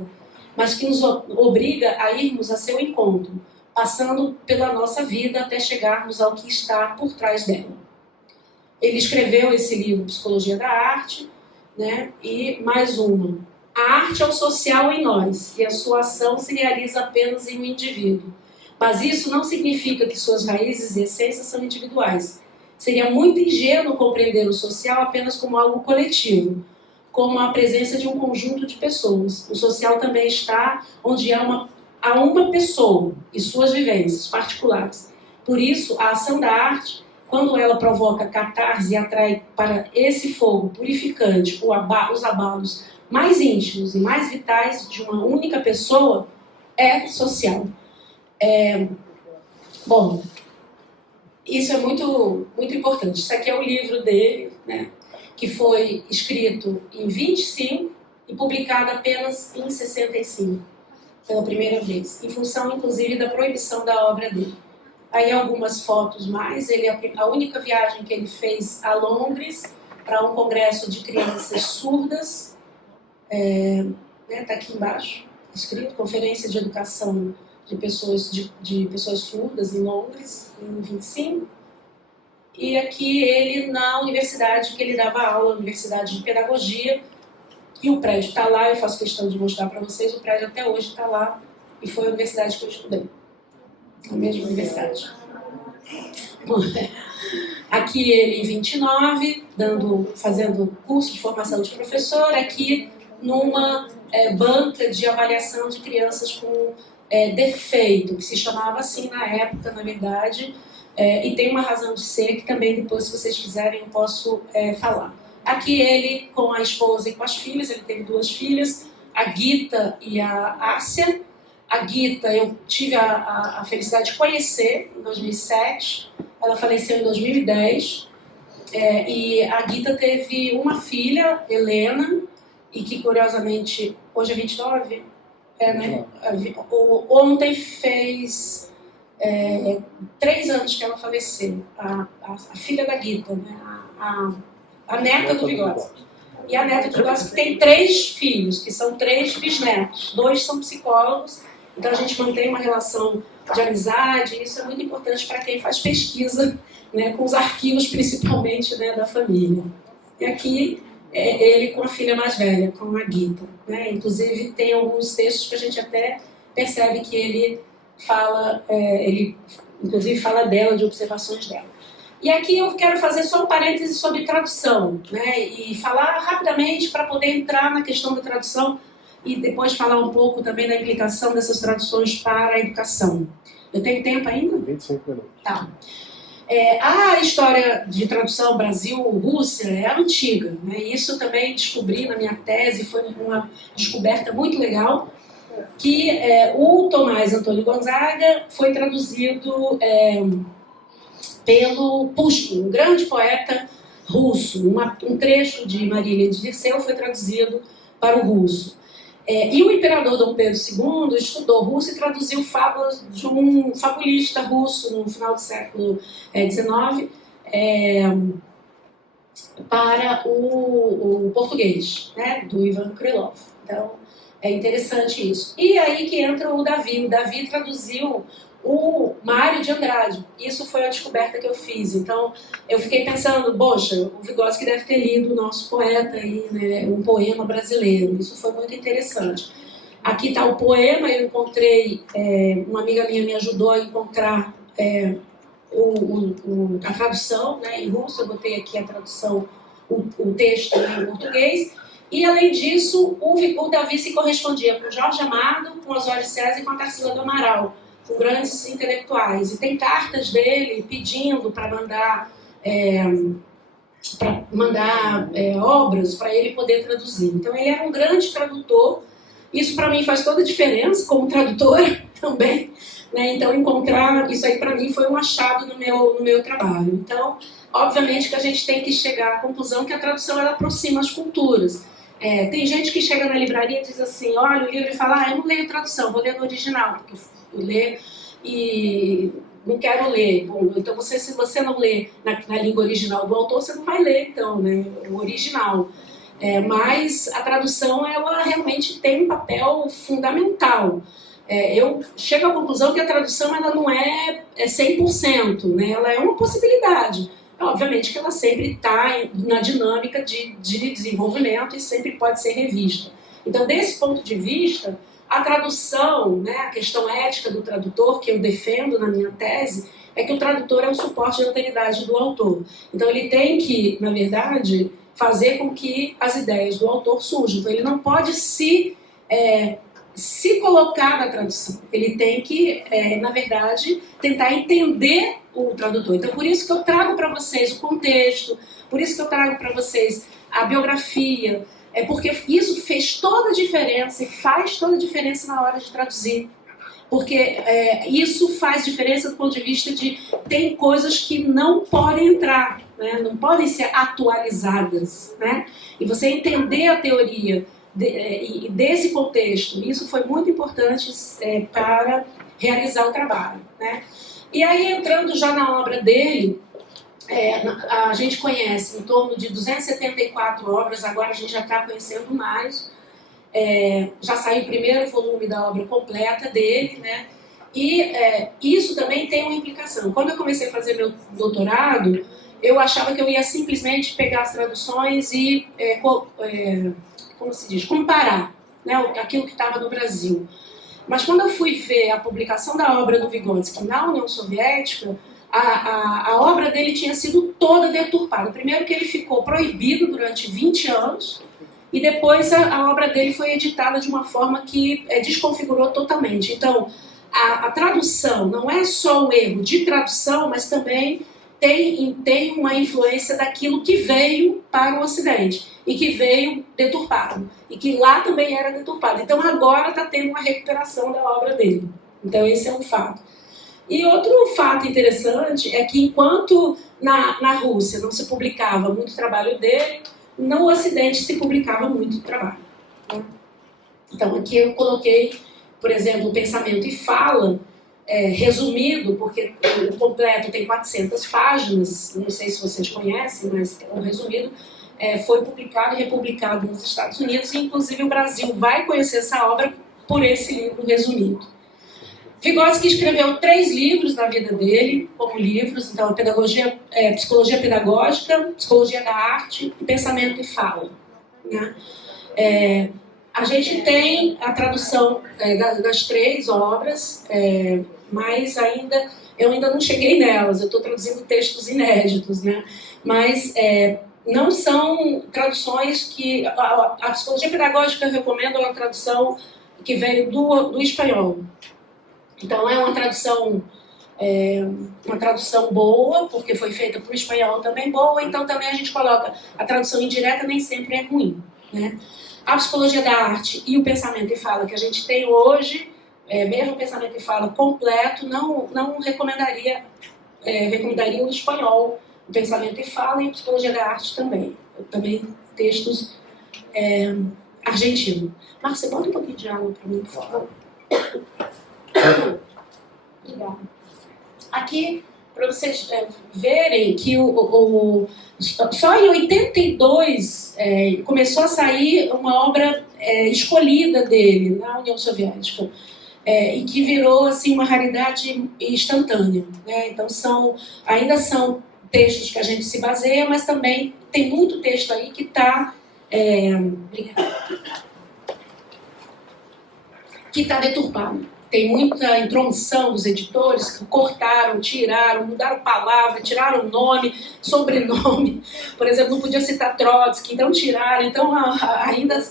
mas que nos obriga a irmos a seu encontro, passando pela nossa vida até chegarmos ao que está por trás dela. Ele escreveu esse livro, Psicologia da Arte, né? E mais uma. A arte é o social em nós, e a sua ação se realiza apenas em um indivíduo. Mas isso não significa que suas raízes e essências são individuais. Seria muito ingênuo compreender o social apenas como algo coletivo, como a presença de um conjunto de pessoas. O social também está onde há uma pessoa e suas vivências particulares. Por isso, a ação da arte, quando ela provoca catarse e atrai para esse fogo purificante os abalos mais íntimos e mais vitais de uma única pessoa, é social. Bom, isso é muito, muito importante. Isso aqui é o livro dele, né, que foi escrito em 25 e publicado apenas em 65, pela primeira vez, em função, inclusive, da proibição da obra dele. Aí algumas fotos mais. A única viagem que ele fez a Londres para um congresso de crianças surdas, tá aqui embaixo, escrito, Conferência de Educação de pessoas surdas em Londres, em 25. E aqui ele na universidade que ele dava aula, Universidade de Pedagogia, e o prédio está lá. Eu faço questão de mostrar para vocês, o prédio até hoje está lá, e foi a universidade que eu estudei, a mesma universidade. Aqui ele em 29, fazendo curso de formação de professor, aqui numa banca de avaliação de crianças com defeito, que se chamava assim na época, na verdade, e tem uma razão de ser que também depois, se vocês quiserem, eu posso falar. Aqui ele com a esposa e com as filhas, ele tem 2 filhas, a Gita e a Ássia. A Gita eu tive a felicidade de conhecer em 2007, ela faleceu em 2010, e a Gita teve uma filha, Helena, e que curiosamente, hoje é 29, né? Ontem fez 3 anos que ela faleceu, a filha da Gita, né? A neta do Vygotsky. E a neta do Vygotsky tem 3 filhos, que são 3 bisnetos, 2 são psicólogos, então a gente mantém uma relação de amizade, e isso é muito importante para quem faz pesquisa, né, com os arquivos principalmente, né, da família. E aqui ele com a filha mais velha, com a Gita, né? Inclusive tem alguns textos que a gente até percebe que ele fala, ele inclusive fala dela, de observações dela. E aqui eu quero fazer só um parêntese sobre tradução, né? E falar rapidamente para poder entrar na questão da tradução e depois falar um pouco também da implicação dessas traduções para a educação. Eu tenho tempo ainda? 25 minutos. Tá. A história de tradução Brasil-Rússia é antiga, né? Isso também descobri na minha tese, foi uma descoberta muito legal, que o Tomás Antônio Gonzaga foi traduzido pelo Pushkin, um grande poeta russo. Um trecho de Marília de Dirceu foi traduzido para o russo. E o imperador Dom Pedro II estudou russo e traduziu fábulas de um fabulista russo no final do século XIX para o português, né, do Ivan Krylov. Então, é interessante isso. E aí que entra o Davi. O Davi traduziu o Mário de Andrade. Isso foi a descoberta que eu fiz. Então, eu fiquei pensando, poxa, o Vygotsky deve ter lido o nosso poeta aí, né, um poema brasileiro. Isso foi muito interessante. Aqui está o poema, eu encontrei, uma amiga minha me ajudou a encontrar a tradução, né, em russo. Eu botei aqui a tradução, o texto, né, em português. E, além disso, o Davi se correspondia com Jorge Amado, com Osório César e com a Tarsila do Amaral, com grandes intelectuais. E tem cartas dele pedindo para mandar obras para ele poder traduzir. Então ele era um grande tradutor. Isso para mim faz toda a diferença como tradutora também, né? Então encontrar isso aí para mim foi um achado no meu trabalho. Então, obviamente que a gente tem que chegar à conclusão que a tradução ela aproxima as culturas. Tem gente que chega na livraria e diz assim, olha o livro e fala, eu não leio tradução, vou ler no original, porque eu leio e não quero ler. Bom, então se você não lê na língua original do autor, você não vai ler, então, né, o original. Mas a tradução, ela realmente tem um papel fundamental. Eu chego à conclusão que a tradução ela não é 100%, né, ela é uma possibilidade. Obviamente que ela sempre está na dinâmica de desenvolvimento e sempre pode ser revista. Então, desse ponto de vista, a tradução, né, a questão ética do tradutor, que eu defendo na minha tese, é que o tradutor é o suporte de alteridade do autor. Então, ele tem que, na verdade, fazer com que as ideias do autor surjam. Então ele não pode se colocar na tradução. Ele tem que, na verdade, tentar entender o tradutor. Então por isso que eu trago para vocês o contexto, por isso que eu trago para vocês a biografia, porque isso fez toda a diferença e faz toda a diferença na hora de traduzir. Porque isso faz diferença do ponto de vista de tem coisas que não podem entrar, né? Não podem ser atualizadas, né? E você entender a teoria desse contexto, isso foi muito importante para realizar o trabalho, né? E aí, entrando já na obra dele, a gente conhece em torno de 274 obras, agora a gente já está conhecendo mais. Já saiu o primeiro volume da obra completa dele, né? E isso também tem uma implicação. Quando eu comecei a fazer meu doutorado, eu achava que eu ia simplesmente pegar as traduções e, como se diz, comparar, né, aquilo que estava no Brasil. Mas quando eu fui ver a publicação da obra do Vygotsky na União Soviética, a obra dele tinha sido toda deturpada. Primeiro que ele ficou proibido durante 20 anos, e depois a obra dele foi editada de uma forma que desconfigurou totalmente. Então, a tradução não é só o erro de tradução, mas também tem uma influência daquilo que veio para o Ocidente e que veio deturpado, e que lá também era deturpado. Então agora está tendo uma recuperação da obra dele. Então esse é um fato. E outro fato interessante é que enquanto na Rússia não se publicava muito trabalho dele, no Ocidente se publicava muito trabalho, né? Então aqui eu coloquei, por exemplo, o Pensamento e Fala, resumido, porque o completo tem 400 páginas, não sei se vocês conhecem, mas o resumido foi publicado e republicado nos Estados Unidos, e inclusive o Brasil vai conhecer essa obra por esse livro resumido. Vygotsky escreveu 3 livros na vida dele, como livros, então Psicologia Pedagógica, Psicologia da Arte e Pensamento e Fala, né? A gente tem a tradução das 3 obras, mas eu ainda não cheguei nelas, eu estou traduzindo textos inéditos, né? Mas não são traduções que... A Psicologia Pedagógica eu recomendo uma tradução que veio do espanhol. Então é uma tradução boa, porque foi feita para o espanhol também boa, então também a gente coloca a tradução indireta, nem sempre é ruim, né? A Psicologia da Arte e o Pensamento e Fala que a gente tem hoje, mesmo o Pensamento e Fala completo, não recomendaria o espanhol, o Pensamento e Fala, e a Psicologia da Arte também. Também textos argentinos. Márcia, bota um pouquinho de água para mim, por favor. Obrigada. Aqui, para vocês verem que só em 82 começou a sair uma obra escolhida dele na União Soviética, e que virou assim, uma raridade instantânea, né? Então ainda são textos que a gente se baseia, mas também tem muito texto aí que está deturpado. Tem muita intromissão dos editores que cortaram, tiraram, mudaram palavra, tiraram nome, sobrenome. Por exemplo, não podia citar Trotsky, então tiraram. Então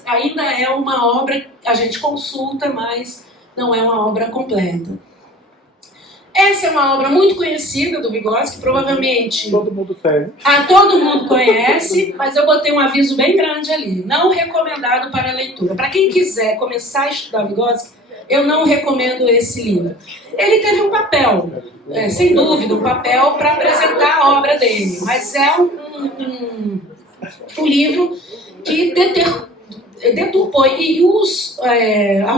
ainda é uma obra que a gente consulta, mas não é uma obra completa. Essa é uma obra muito conhecida do Vygotsky, provavelmente... Todo mundo tem. Todo mundo conhece, mas eu botei um aviso bem grande ali. Não recomendado para leitura. Para quem quiser começar a estudar Vygotsky, eu não recomendo esse livro. Ele teve um papel, sem dúvida, um papel para apresentar a obra dele, mas é um livro que deturpou. E os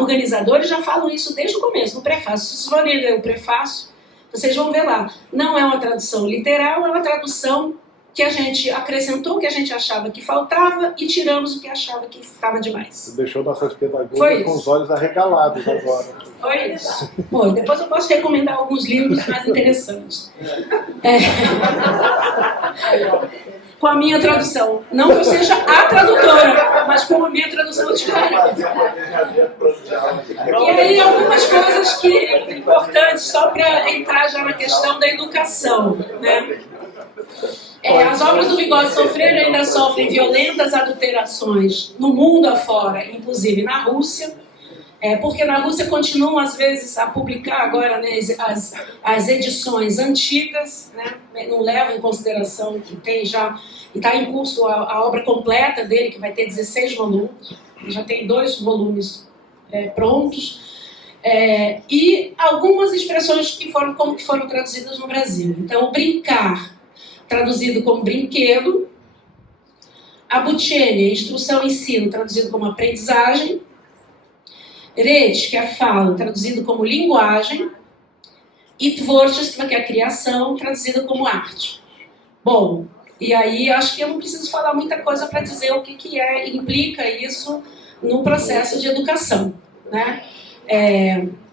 organizadores já falam isso desde o começo, no prefácio. Se vocês forem ler o prefácio, vocês vão ver lá. Não é uma tradução literal, é uma tradução que a gente acrescentou o que a gente achava que faltava e tiramos o que achava que estava demais. Você deixou nossas pedagogas com os olhos arregalados agora. Foi isso. Bom, depois eu posso recomendar alguns livros mais interessantes. Com a minha tradução. Não que eu seja a tradutora, mas com a minha tradução de cara. E aí algumas coisas importantes, só para entrar já na questão da educação, né? Às As obras do Vygotsky sofreram e ainda sofrem violentas adulterações no mundo afora, inclusive na Rússia, porque na Rússia continuam, às vezes, a publicar agora, né, as edições antigas, né, não levam em consideração que tem já, e está em curso a obra completa dele, que vai ter 16 volumes, já tem 2 volumes prontos, e algumas expressões que foram traduzidas no Brasil. Então, brincar, traduzido como brinquedo, обучение, instrução, ensino, traduzido como aprendizagem, reč, que é a fala, traduzido como linguagem, e tvorчество, que é a criação, traduzido como arte. Bom, e aí acho que eu não preciso falar muita coisa para dizer o que implica isso no processo de educação, né?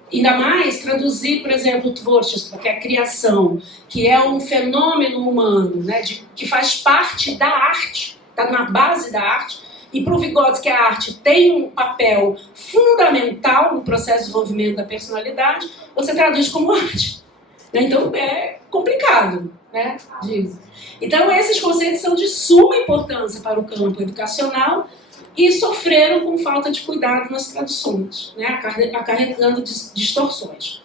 Ainda mais traduzir, por exemplo, o tvorчество, que é a criação, que é um fenômeno humano, né, que faz parte da arte, está na base da arte, e para o Vygotsky a arte tem um papel fundamental no processo de desenvolvimento da personalidade, você traduz como arte. Então é complicado, né? Então esses conceitos são de suma importância para o campo educacional e sofreram com falta de cuidado nas traduções, né? Acarretando distorções.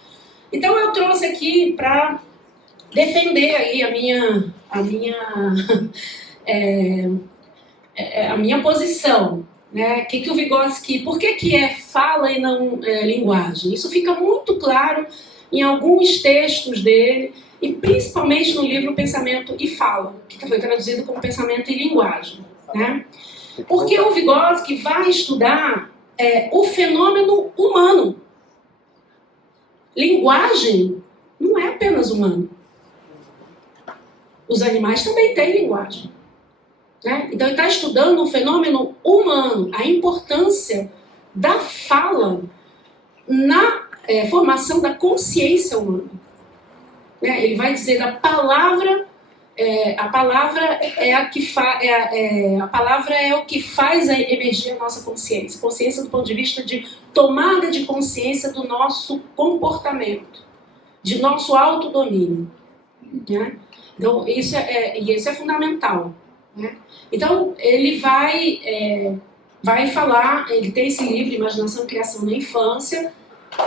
Então eu trouxe aqui para defender aí a minha posição, né? Que o Vygotsky, por que é fala e não linguagem? Isso fica muito claro em alguns textos dele, e principalmente no livro Pensamento e Fala, que foi traduzido como Pensamento e Linguagem, né? Porque o Vygotsky vai estudar o fenômeno humano. Linguagem não é apenas humano. Os animais também têm linguagem, né? Então ele está estudando o fenômeno humano, a importância da fala na formação da consciência humana. Né? Ele vai dizer da palavra, a palavra a palavra é o que faz emergir a nossa consciência. Consciência do ponto de vista de tomada de consciência do nosso comportamento, de nosso autodomínio. Né? Então isso é fundamental. Né? Então ele vai falar, ele tem esse livro, Imaginação e Criação na Infância,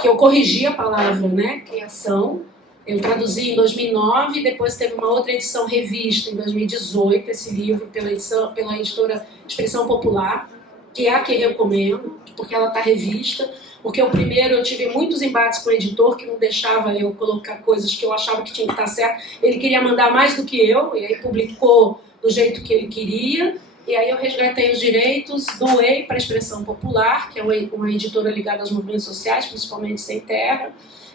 que eu corrigi a palavra, né, criação. Eu traduzi em 2009, depois teve uma outra edição revista em 2018, esse livro pela editora Expressão Popular, que é a que eu recomendo, porque ela está revista, porque o primeiro eu tive muitos embates com o editor, que não deixava eu colocar coisas que eu achava que tinha que estar certo. Ele queria mandar mais do que eu, e aí publicou do jeito que ele queria, e aí eu resgatei os direitos, doei para a Expressão Popular, que é uma editora ligada aos movimentos sociais, principalmente Sem Terra,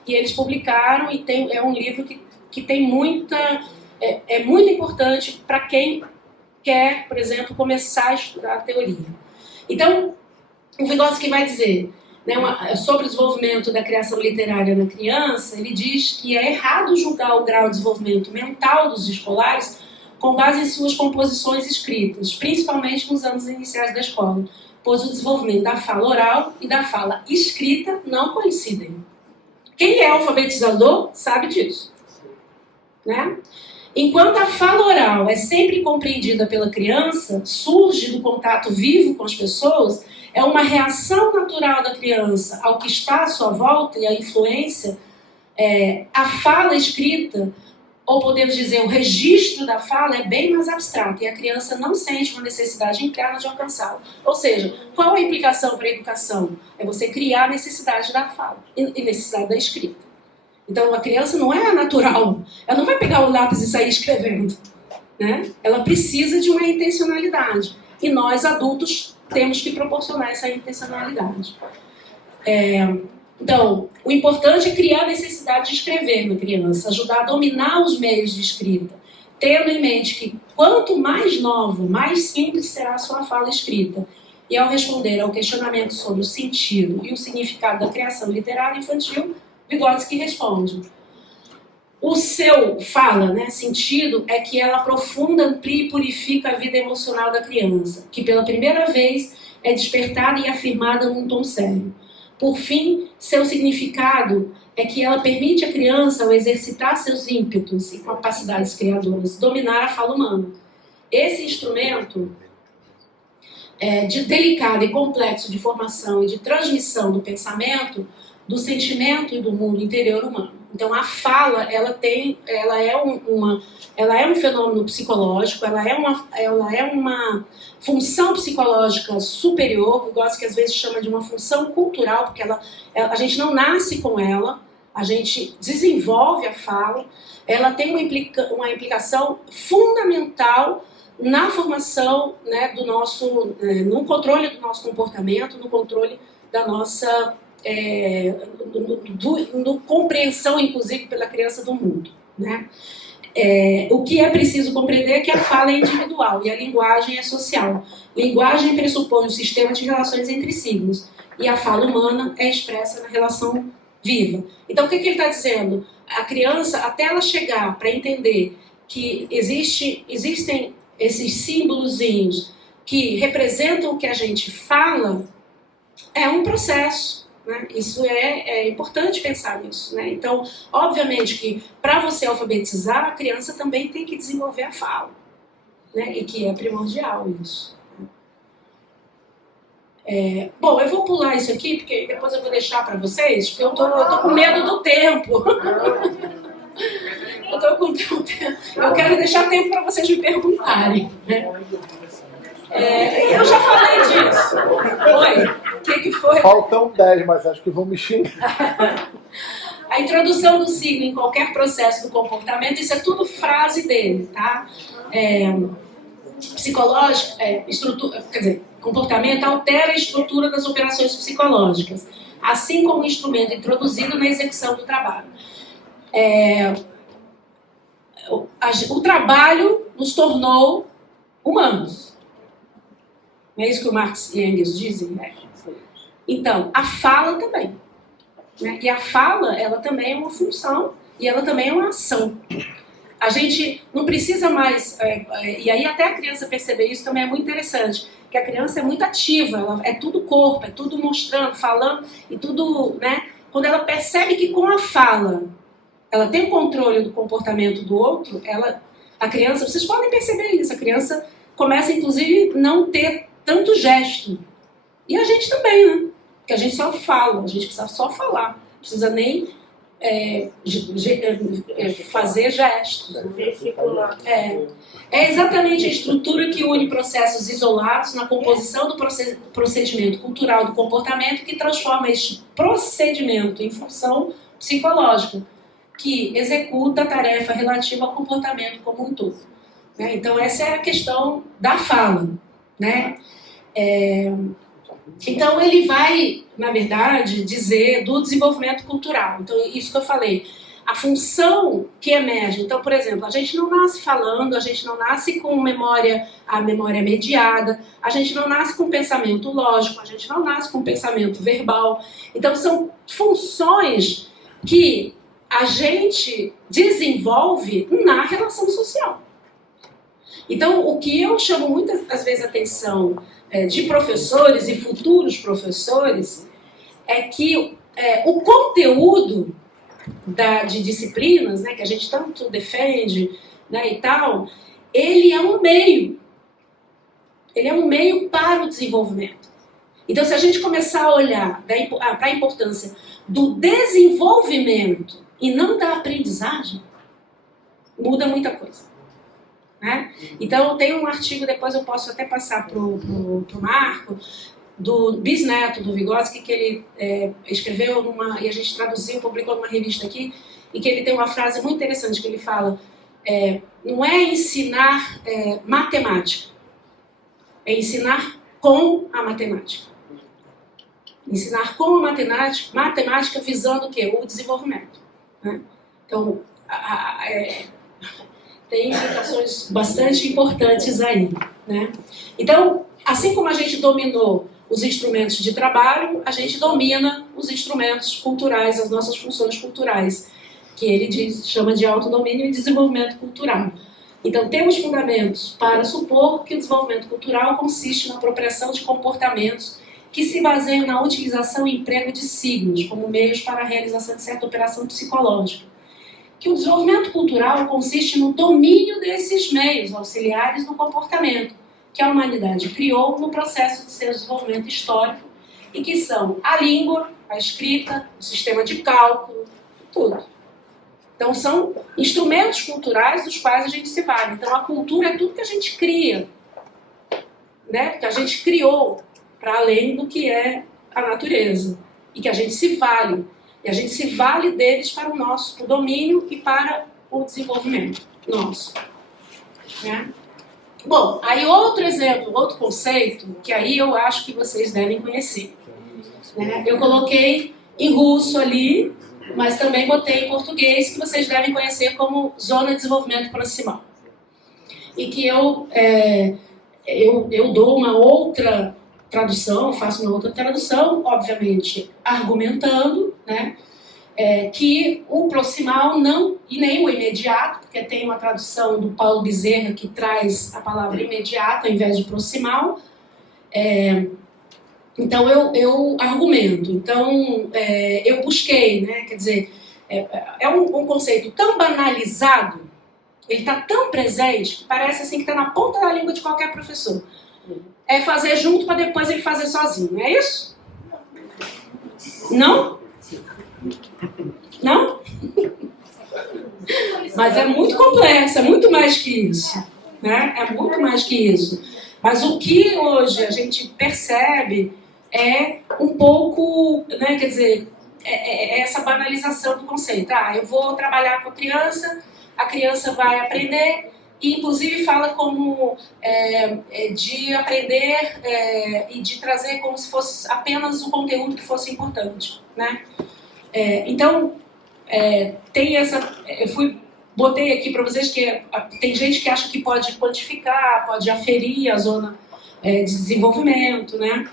e eles publicaram, e é um livro que tem muita... É muito importante para quem quer, por exemplo, começar a estudar a teoria. Então, o Vygotsky vai dizer, né, sobre o desenvolvimento da criação literária na criança, ele diz que é errado julgar o grau de desenvolvimento mental dos escolares com base em suas composições escritas, principalmente nos anos iniciais da escola, pois o desenvolvimento da fala oral e da fala escrita não coincidem. Quem é alfabetizador sabe disso. Né? Enquanto a fala oral é sempre compreendida pela criança, surge do contato vivo com as pessoas, é uma reação natural da criança ao que está à sua volta e a influência, a fala escrita, ou podemos dizer, o registro da fala é bem mais abstrato e a criança não sente uma necessidade interna de alcançá-lo. Ou seja, qual a implicação para a educação? É você criar a necessidade da fala e necessidade da escrita. Então, a criança não é natural, ela não vai pegar o lápis e sair escrevendo. Né? Ela precisa de uma intencionalidade. E nós, adultos, temos que proporcionar essa intencionalidade. Então, o importante é criar a necessidade de escrever na criança, ajudar a dominar os meios de escrita, tendo em mente que quanto mais novo, mais simples será a sua fala escrita. E ao responder ao questionamento sobre o sentido e o significado da criação literária infantil, Vygotsky responde: o seu fala, né, sentido, é que ela aprofunda, amplia e purifica a vida emocional da criança, que pela primeira vez é despertada e afirmada num tom sério. Por fim, seu significado é que ela permite à criança, ao exercitar seus ímpetos e capacidades criadoras, dominar a fala humana. esse instrumento delicado e complexo de formação e de transmissão do pensamento, do sentimento e do mundo interior humano. Então a fala, ela é um fenômeno psicológico, ela é uma função psicológica superior, eu gosto que às vezes chama de uma função cultural, porque a gente não nasce com ela, a gente desenvolve a fala, ela tem uma implicação fundamental na formação, né, no controle do nosso comportamento, no controle da nossa no compreensão, inclusive, pela criança do mundo, né? O que é preciso compreender é que a fala é individual e a linguagem é social. Linguagem pressupõe um sistema de relações entre signos e a fala humana é expressa na relação viva. Então, o que ele está dizendo? A criança, até ela chegar para entender que existem esses símbolozinhos que representam o que a gente fala, é um processo. Né? Isso é importante pensar nisso. Né? Então, obviamente que para você alfabetizar, a criança também tem que desenvolver a fala. Né? E que é primordial isso. Bom, eu vou pular isso aqui, porque depois eu vou deixar para vocês, porque eu tô com medo do tempo. Eu quero deixar tempo para vocês me perguntarem. Né? Eu já falei disso. Oi? O que foi? Faltam 10, mas acho que vão me xingar. A introdução do signo em qualquer processo do comportamento, isso é tudo frase dele, tá? Psicológico, estrutura, quer dizer, comportamento altera a estrutura das operações psicológicas, assim como o instrumento introduzido na execução do trabalho. O trabalho nos tornou humanos. Não é isso que o Marx e Engels dizem? Né? Então, a fala também. Né? E a fala, ela também é uma função e ela também é uma ação. A gente não precisa mais... e aí até a criança perceber isso também é muito interessante, que a criança é muito ativa, é tudo corpo, é tudo mostrando, falando, e tudo... Né? Quando ela percebe que com a fala ela tem o controle do comportamento do outro, a criança... Vocês podem perceber isso, a criança começa, inclusive, não ter tanto gesto. E a gente também, né? Porque a gente só fala, a gente precisa só falar. Não precisa nem fazer gestos. É exatamente a estrutura que une processos isolados na composição do procedimento cultural do comportamento que transforma este procedimento em função psicológica, que executa a tarefa relativa ao comportamento como um todo. Né? Então, essa é a questão da fala. Né? Então, ele vai, na verdade, dizer do desenvolvimento cultural. Então, isso que eu falei. A função que emerge. Então, por exemplo, a gente não nasce falando, a gente não nasce com a memória mediada, a gente não nasce com pensamento lógico, a gente não nasce com pensamento verbal. Então, são funções que a gente desenvolve na relação social. Então, o que eu chamo muitas vezes a atenção de professores e futuros professores é que o conteúdo de disciplinas, né, que a gente tanto defende, né, e tal, ele é um meio. Ele é um meio para o desenvolvimento. Então, se a gente começar a olhar para a importância do desenvolvimento e não da aprendizagem, muda muita coisa. Né? Então, tem um artigo, depois eu posso até passar para o Marco, do bisneto do Vygotsky, que ele escreveu e a gente traduziu, publicou numa revista aqui, e que ele tem uma frase muito interessante, que ele fala, não é ensinar matemática, é ensinar com a matemática. Ensinar com a matemática visando o quê? O desenvolvimento. Né? Então, tem implicações bastante importantes aí. Né? Então, assim como a gente dominou os instrumentos de trabalho, a gente domina os instrumentos culturais, as nossas funções culturais, que ele chama de autodomínio e desenvolvimento cultural. Então, temos fundamentos para supor que o desenvolvimento cultural consiste na apropriação de comportamentos que se baseiam na utilização e emprego de signos como meios para a realização de certa operação psicológica. que o desenvolvimento cultural consiste no domínio desses meios auxiliares do comportamento que a humanidade criou no processo de seu desenvolvimento histórico e que são a língua, a escrita, o sistema de cálculo, tudo. Então são instrumentos culturais dos quais a gente se vale. Então a cultura é tudo que a gente cria, né? Que a gente criou para além do que é a natureza e que a gente se vale. E a gente se vale deles para o nosso domínio e para o desenvolvimento nosso. Né? Bom, aí outro exemplo, outro conceito, que aí eu acho que vocês devem conhecer. Né? Eu coloquei em russo ali, mas também botei em português, que vocês devem conhecer como Zona de Desenvolvimento Proximal. E que eu dou uma outra tradução, faço uma outra tradução, obviamente argumentando, né, que o proximal não, e nem o imediato, porque tem uma tradução do Paulo Bezerra que traz a palavra imediato ao invés de proximal. Então eu argumento, então eu busquei, né, quer dizer, é um conceito tão banalizado, ele está tão presente, que parece assim que está na ponta da língua de qualquer professor. É fazer junto para depois ele fazer sozinho, é isso? Não? Não? Mas é muito complexo, é muito mais que isso. Né? É muito mais que isso. Mas o que hoje a gente percebe é um pouco, né, quer dizer, essa banalização do conceito. Eu vou trabalhar com a criança vai aprender, e inclusive fala como de aprender e de trazer como se fosse apenas o conteúdo que fosse importante, né? Então, tem essa... botei aqui para vocês que tem gente que acha que pode quantificar, pode aferir a zona de desenvolvimento, né?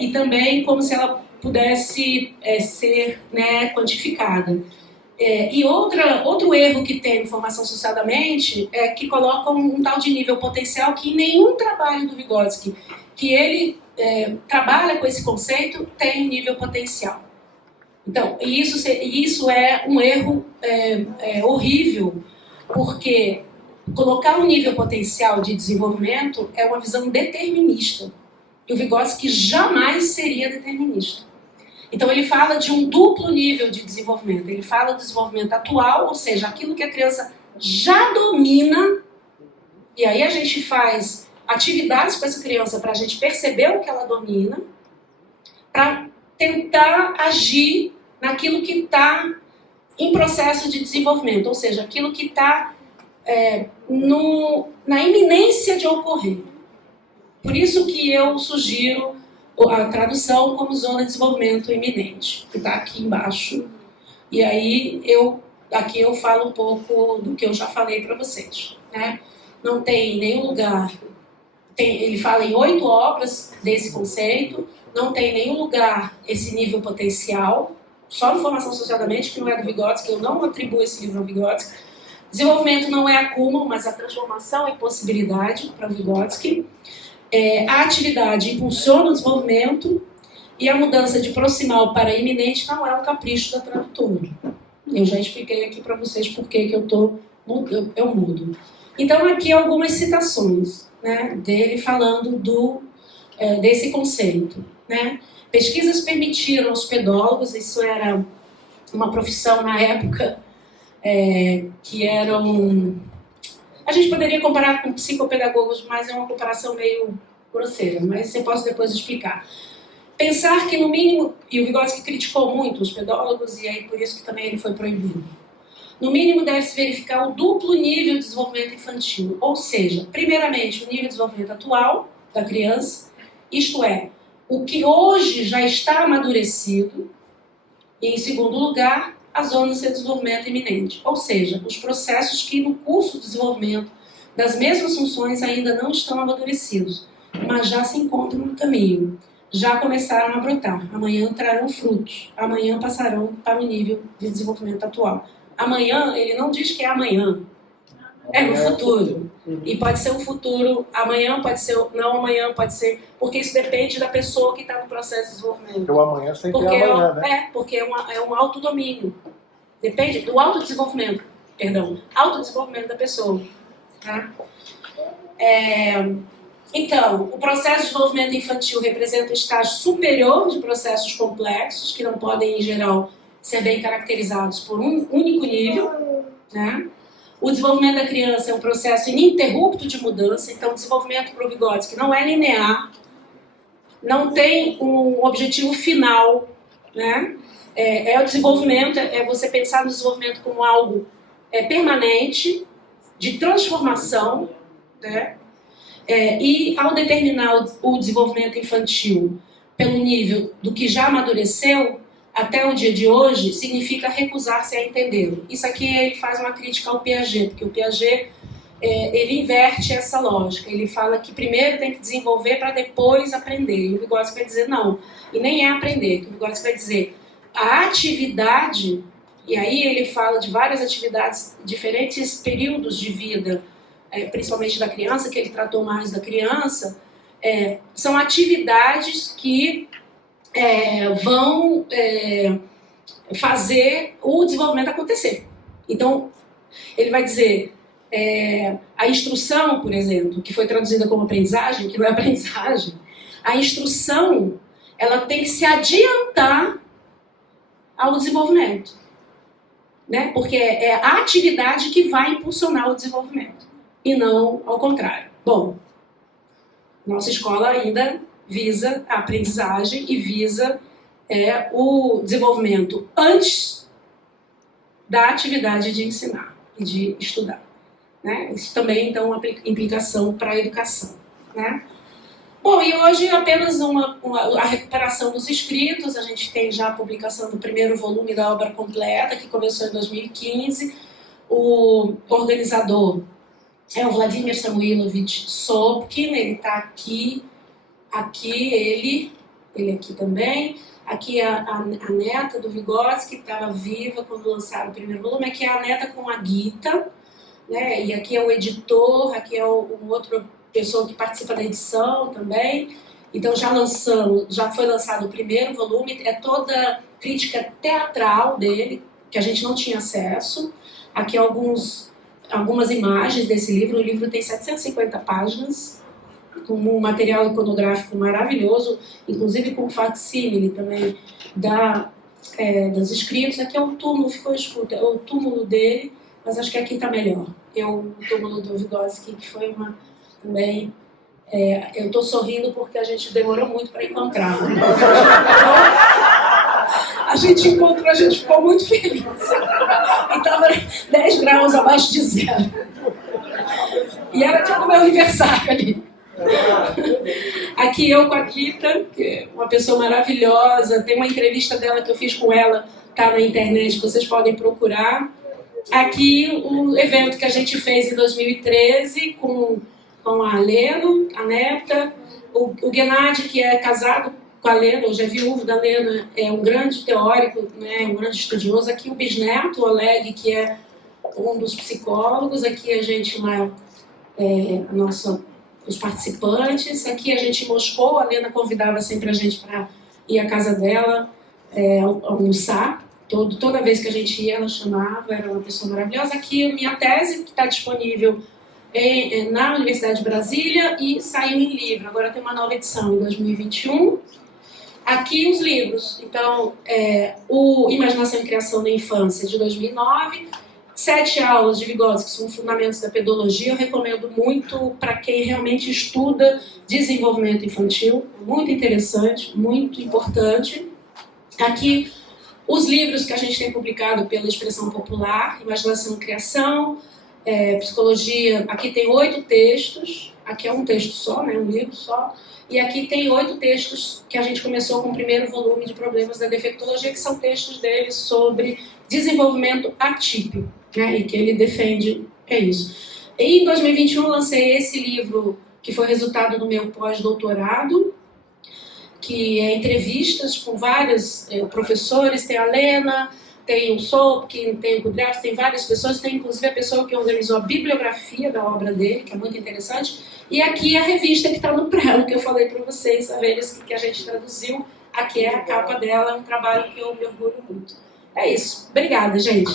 E também como se ela pudesse ser, né, quantificada. E outro erro que tem em formação social da mente é que coloca um tal de nível potencial que em nenhum trabalho do Vygotsky que ele trabalha com esse conceito tem nível potencial. Então, isso é um erro horrível, porque colocar um nível potencial de desenvolvimento é uma visão determinista. E o Vygotsky jamais seria determinista. Então ele fala de um duplo nível de desenvolvimento. Ele fala do desenvolvimento atual, ou seja, aquilo que a criança já domina, e aí a gente faz atividades com essa criança para a gente perceber o que ela domina, para tentar agir naquilo que está em processo de desenvolvimento, ou seja, aquilo que está na iminência de ocorrer. Por isso que eu sugiro a tradução como zona de desenvolvimento iminente, que está aqui embaixo. E aí aqui eu falo um pouco do que eu já falei para vocês. Né? Não tem nenhum lugar... ele fala em 8 obras desse conceito, não tem em nenhum lugar esse nível potencial, só no Formação Social da Mente, que não é do Vygotsky, eu não atribuo esse livro ao Vygotsky. Desenvolvimento não é acúmulo, mas a transformação e possibilidade para o Vygotsky. A atividade impulsiona o desenvolvimento e a mudança de proximal para iminente não é um capricho da tradutora. Eu já expliquei aqui para vocês por que eu mudo. Então, aqui algumas citações, né, dele falando desse conceito. Né? Pesquisas permitiram aos pedólogos, isso era uma profissão na época, que eram... A gente poderia comparar com psicopedagogos, mas é uma comparação meio grosseira, mas eu posso depois explicar. Pensar que no mínimo, e o Vygotsky criticou muito os pedólogos, e aí por isso que também ele foi proibido. No mínimo deve-se verificar o duplo nível de desenvolvimento infantil, ou seja, primeiramente o nível de desenvolvimento atual da criança, isto é, o que hoje já está amadurecido, e em segundo lugar, a zona de desenvolvimento iminente, ou seja, os processos que no curso de desenvolvimento das mesmas funções ainda não estão amadurecidos, mas já se encontram no caminho, já começaram a brotar, amanhã trarão frutos, amanhã passarão para o nível de desenvolvimento atual. Amanhã, ele não diz que é amanhã, é no futuro. E pode ser um futuro, amanhã pode ser, não amanhã pode ser, porque isso depende da pessoa que está no processo de desenvolvimento. Porque o amanhã sempre é amanhã, né? Porque é um autodomínio. depende do autodesenvolvimento, autodesenvolvimento da pessoa. Tá? Então, o processo de desenvolvimento infantil representa um estágio superior de processos complexos, que não podem, em geral, ser bem caracterizados por um único nível. Né? O desenvolvimento da criança é um processo ininterrupto de mudança, então o desenvolvimento para o Vygotsky não é linear, não tem um objetivo final. Né? O desenvolvimento, é você pensar no desenvolvimento como algo permanente, de transformação, né? E ao determinar o desenvolvimento infantil pelo nível do que já amadureceu até o dia de hoje, significa recusar-se a entendê-lo. Isso aqui ele faz uma crítica ao Piaget, porque o Piaget ele inverte essa lógica. Ele fala que primeiro tem que desenvolver para depois aprender. E o Vygotsky vai dizer não. E nem é aprender. O Vygotsky vai dizer a atividade, e aí ele fala de várias atividades, diferentes períodos de vida, principalmente da criança, que ele tratou mais da criança, são atividades que vão fazer o desenvolvimento acontecer. Então, ele vai dizer, a instrução, por exemplo, que foi traduzida como aprendizagem, que não é aprendizagem, a instrução, ela tem que se adiantar ao desenvolvimento. Né? Porque é a atividade que vai impulsionar o desenvolvimento, e não ao contrário. Bom, nossa escola ainda visa a aprendizagem e visa o desenvolvimento antes da atividade de ensinar e de estudar. Né? Isso também, então, é uma implicação para a educação. Né? Bom, e hoje apenas a recuperação dos escritos. A gente tem já a publicação do primeiro volume da obra completa, que começou em 2015. O organizador é o Vladimir Samuilovich Sobkin, ele está aqui ele aqui também. Aqui a neta do Vygotsky, que estava viva quando lançaram o primeiro volume. Aqui é a neta com a Gita, né? E aqui é o editor, aqui é um outro pessoa que participa da edição também. Então já foi lançado o primeiro volume, é toda crítica teatral dele, que a gente não tinha acesso. Aqui algumas imagens desse livro. O livro tem 750 páginas, com um material iconográfico maravilhoso, inclusive com facsímile também dos escritos. Aqui é o túmulo, ficou escuro, é o túmulo dele, mas acho que aqui está melhor. O túmulo do Vygotsky, que foi também... eu estou sorrindo porque a gente demorou muito para encontrar. A gente encontrou, a gente ficou muito feliz. E estava 10 graus abaixo de zero. E era tipo o meu aniversário ali. Aqui eu com a Gita, que é uma pessoa maravilhosa. Tem uma entrevista dela que eu fiz com ela, tá na internet, vocês podem procurar. Aqui o evento que a gente fez em 2013 com a Lena, a neta. O Gennady, que é casado com a Lena, hoje é viúvo da Lena, é um grande teórico, né, um grande estudioso. Aqui o bisneto, o Oleg, que é um dos psicólogos. Aqui a gente os participantes. Aqui a gente em Moscou, a Lena convidava sempre a gente para ir à casa dela almoçar. Toda vez que a gente ia, ela chamava, era uma pessoa maravilhosa. Aqui a minha tese, que está disponível na Universidade de Brasília e saiu em livro. Agora tem uma nova edição em 2021. Aqui os livros. Então, o Imaginação e Criação na Infância, de 2009. 7 aulas de Vygotsky, que são fundamentos da pedologia. Eu recomendo muito para quem realmente estuda desenvolvimento infantil. Muito interessante, muito importante. Aqui os livros que a gente tem publicado pela Expressão Popular, Imaginação e Criação, Psicologia. Aqui tem 8 textos, aqui é um texto só, né, um livro só, e aqui tem 8 textos que a gente começou com o primeiro volume de Problemas da Defectologia, que são textos dele sobre desenvolvimento atípico, né, e que ele defende, isso. E em 2021 lancei esse livro, que foi resultado do meu pós-doutorado, que é entrevistas com vários professores. Tem a Lena, tem o Sobkin, tem o Kudryavtsev, tem várias pessoas, tem inclusive a pessoa que organizou a bibliografia da obra dele, que é muito interessante, e aqui a revista que está no prelo, que eu falei para vocês, a Velhas, que a gente traduziu. Aqui é a capa dela, é um trabalho que eu me orgulho muito. É isso. Obrigada, gente.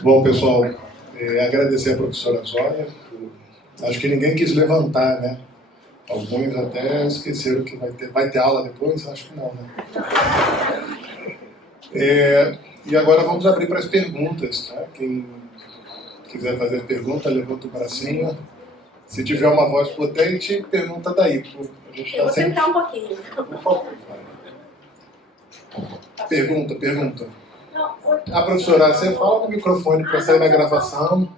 Bom, pessoal, agradecer a professora Zóia. Acho que ninguém quis levantar, né? Alguns até esqueceram que vai ter aula depois, acho que não, né? E agora vamos abrir para as perguntas, tá? Quem quiser fazer pergunta, levanta o bracinho. Se tiver uma voz potente, pergunta daí. A gente Eu vou sentar um pouquinho. Por favor. Pergunta. A professora, você fala no microfone para sair na gravação.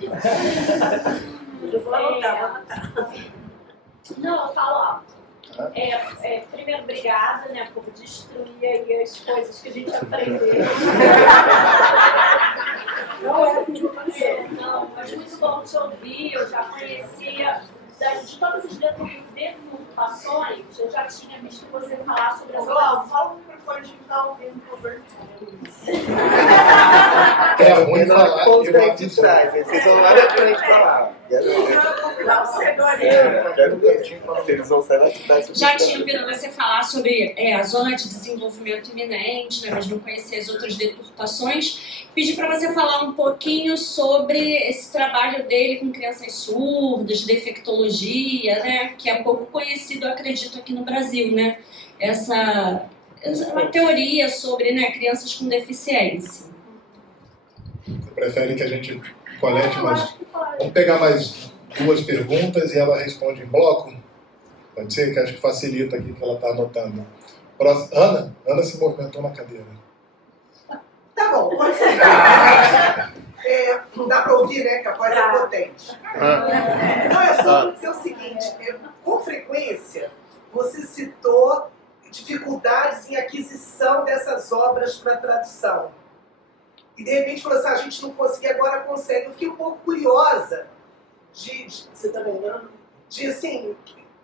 Eu vou anotar. Não, eu falo alto. Primeiro, obrigada, né, por destruir aí as coisas que a gente aprendeu. Não, mas muito bom te ouvir. Eu já conhecia de todas as deturpações, eu já tinha visto você falar sobre as Fala no microfone, a gente está ouvindo o governo. É ruim falar. Com os dentes de trás, vocês vão lá na frente falar. Eles vão sair lá de trás. Já tinha ouvido você falar sobre a zona de desenvolvimento iminente, né, mas não conhecia as outras deturpações. Pedi para você falar um pouquinho sobre esse trabalho dele com crianças surdas, defectologia, né, que é pouco conhecido, eu acredito, aqui no Brasil, né? Essa uma teoria sobre, né, crianças com deficiência. Você prefere que a gente colete mais? Vamos pegar mais 2 perguntas e ela responde em bloco? Pode ser? Que acho que facilita aqui que ela está anotando. Próxima. Ana se movimentou na cadeira. Tá bom, pode ser. Não dá para ouvir, né? Que a voz é potente. Não, é só dizer o seguinte: com frequência, você citou dificuldades em aquisição dessas obras para tradução. E de repente falou assim: a gente não conseguia, agora consegue. Eu fiquei um pouco curiosa você tá vendo? De assim,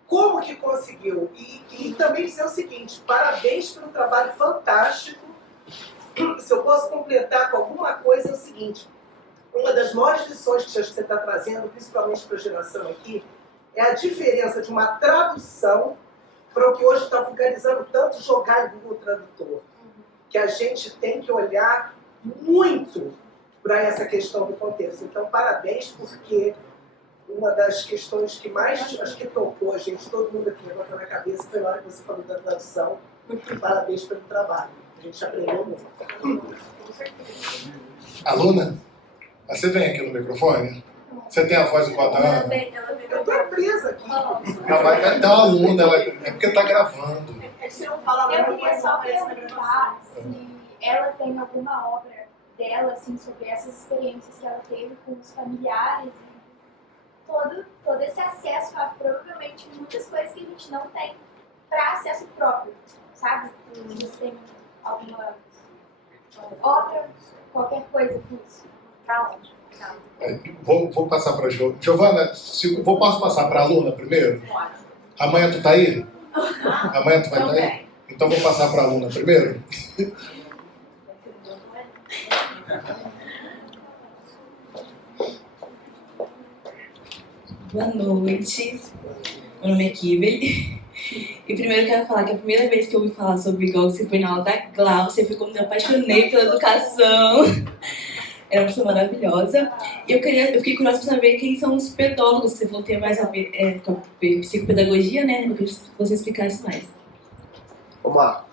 como que conseguiu? E também dizer o seguinte: parabéns pelo trabalho fantástico. Se eu posso completar com alguma coisa, é o seguinte: uma das maiores lições que você está trazendo, principalmente para a geração aqui, é a diferença de uma tradução para o que hoje está vulgarizando tanto, jogar em Google Tradutor. Que a gente tem que olhar muito para essa questão do contexto. Então, parabéns, porque uma das questões que mais acho que tocou a gente, todo mundo aqui levantou na cabeça, foi na hora que você falou da tradução. Parabéns pelo trabalho. A gente aprendeu muito. Aluna, você vem aqui no microfone? Você tem a voz igual a da Ana? Eu estou presa aqui. Não, vai ter uma aluna, é porque está gravando. Se eu falar Eu muito, queria só parece uma perguntar se ela tem alguma obra dela, assim, sobre essas experiências que ela teve com os familiares e todo esse acesso a, provavelmente, muitas coisas que a gente não tem para acesso próprio, sabe? Se você tem alguma obra, qualquer coisa com isso. Pra onde? Vou passar para a Giovana. Posso passar para a aluna primeiro? Amanhã tu tá aí? Amanhã tu vai estar aí? Então vou passar para a aluna primeiro. Boa noite, meu nome é Kibel. E primeiro eu quero falar que a primeira vez que eu ouvi falar sobre Glaucia foi na aula da Glaucia, foi quando me apaixonei pela educação. Era uma pessoa maravilhosa. E eu fiquei curiosa para saber quem são os pedólogos, se vão ter mais a ver com a psicopedagogia, né? Eu queria que você explicasse mais. Vamos lá,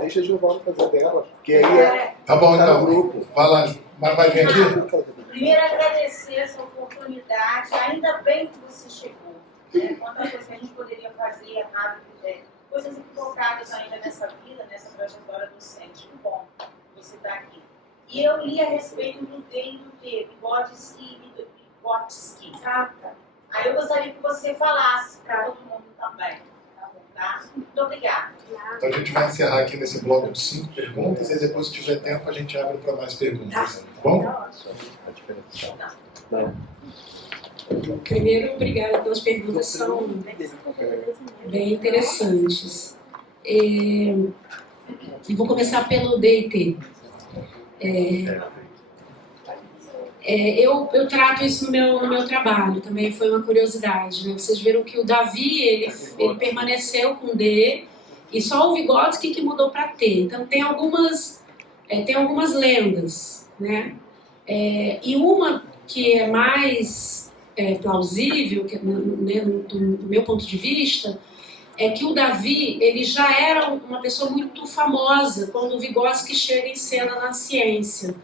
deixa a Giovana fazer dela, porque aí é. Tá bom, Tá no então. grupo. Vai lá, vai vir aqui? Primeiro, agradecer essa oportunidade. Ainda bem que você chegou. Né? Quanta coisa que a gente poderia fazer errado, coisas equivocadas ainda nessa vida, nessa trajetória docente. Que bom você estar aqui. E eu li a respeito do D e do T, Vygotsky e do Vygotsky. Aí eu gostaria que você falasse para todo mundo também. Tá? Muito obrigada. Então a gente vai encerrar aqui nesse bloco de 5 perguntas e depois, se tiver tempo, a gente abre para mais perguntas. Tá bom? Primeiro, obrigada pelas perguntas, são bem interessantes. E vou começar pelo DT. Eu trato isso no meu trabalho, também foi uma curiosidade, né? Vocês viram que o Davi, ele permaneceu com D, e só o Vygotsky que mudou para T. Então tem algumas lendas, né? E uma que é mais plausível, né, do meu ponto de vista, é que o Davi, ele já era uma pessoa muito famosa quando o Vygotsky chega em cena na ciência.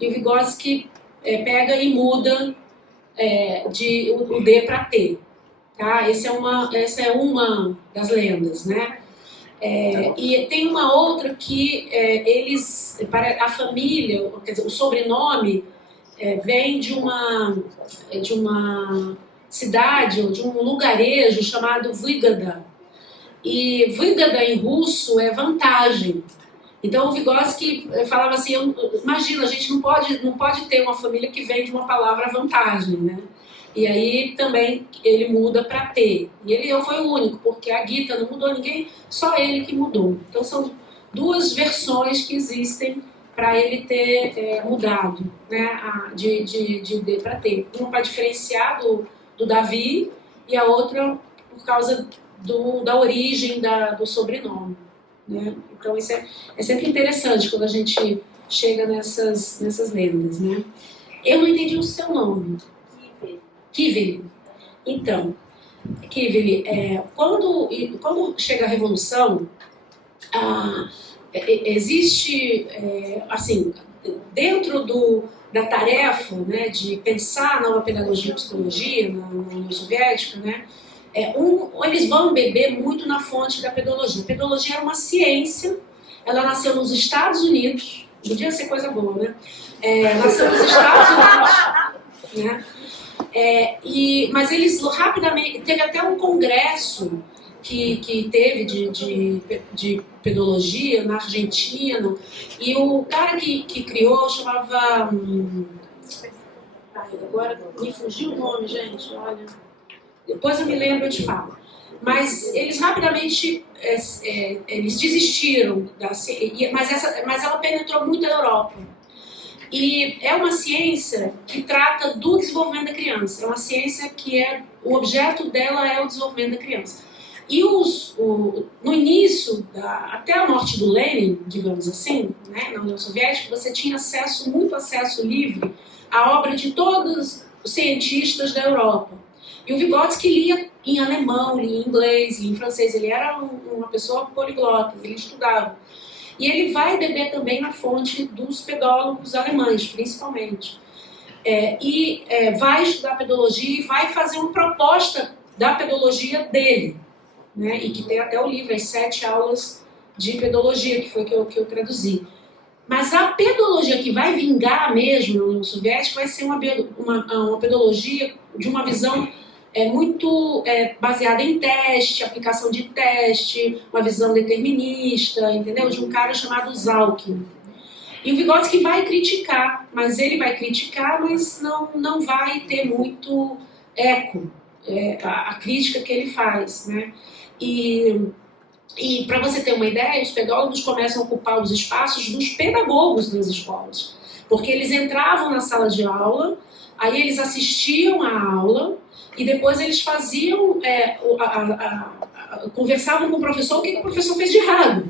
E o Vygotsky pega e muda o D para T. Tá? Essa é uma das lendas, né? E tem uma outra que a família, quer dizer, o sobrenome vem de uma cidade, ou de um lugarejo chamado Vygoda. E Vygoda em russo é vantagem. Então o Vygotsky falava assim, imagina, a gente não pode ter uma família que vem de uma palavra vantagem, né? E aí também ele muda para T. E ele foi o único, porque a Gita não mudou ninguém, só ele que mudou. Então são duas versões que existem para ele ter mudado, né, de D para T. Uma para diferenciar do Davi e a outra por causa da origem do sobrenome. Né? Então isso é sempre interessante quando a gente chega nessas lendas. Né? Eu não entendi o seu nome. Kiveli. Então, Kiveli, quando chega a Revolução, existe, assim, dentro da tarefa, né, de pensar a nova pedagogia e psicologia na União Soviética, né, eles vão beber muito na fonte da pedologia. A pedologia era uma ciência, ela nasceu nos Estados Unidos, podia ser coisa boa, né? Nasceu nos Estados Unidos, né? Mas eles rapidamente, teve até um congresso que teve de pedologia na Argentina, e o cara que criou chamava... agora me fugiu o nome, gente, olha. Depois eu me lembro, eu te falo. Mas eles rapidamente eles desistiram, mas ela penetrou muito a Europa. E é uma ciência que trata do desenvolvimento da criança. É uma ciência que o objeto dela é o desenvolvimento da criança. E no início, até a morte do Lenin, digamos assim, né, na União Soviética, você tinha muito acesso livre à obra de todos os cientistas da Europa. E o Vygotsky lia em alemão, lia em inglês, lia em francês. Ele era uma pessoa poliglota, ele estudava. E ele vai beber também na fonte dos pedólogos alemães, principalmente. Vai estudar pedologia e vai fazer uma proposta da pedologia dele. Né? E que tem até o livro, as 7 aulas de pedologia, que foi que eu traduzi. Mas a pedologia que vai vingar mesmo na União Soviética vai ser uma pedologia de uma visão muito baseada em teste, aplicação de teste, uma visão determinista, entendeu? De um cara chamado Zalkin. E o Vygotsky vai criticar, mas não vai ter muito eco a crítica que ele faz, né? E para você ter uma ideia, os pedólogos começam a ocupar os espaços dos pedagogos nas escolas, porque eles entravam na sala de aula, aí eles assistiam à aula, e depois eles faziam, conversavam com o professor o que o professor fez de errado.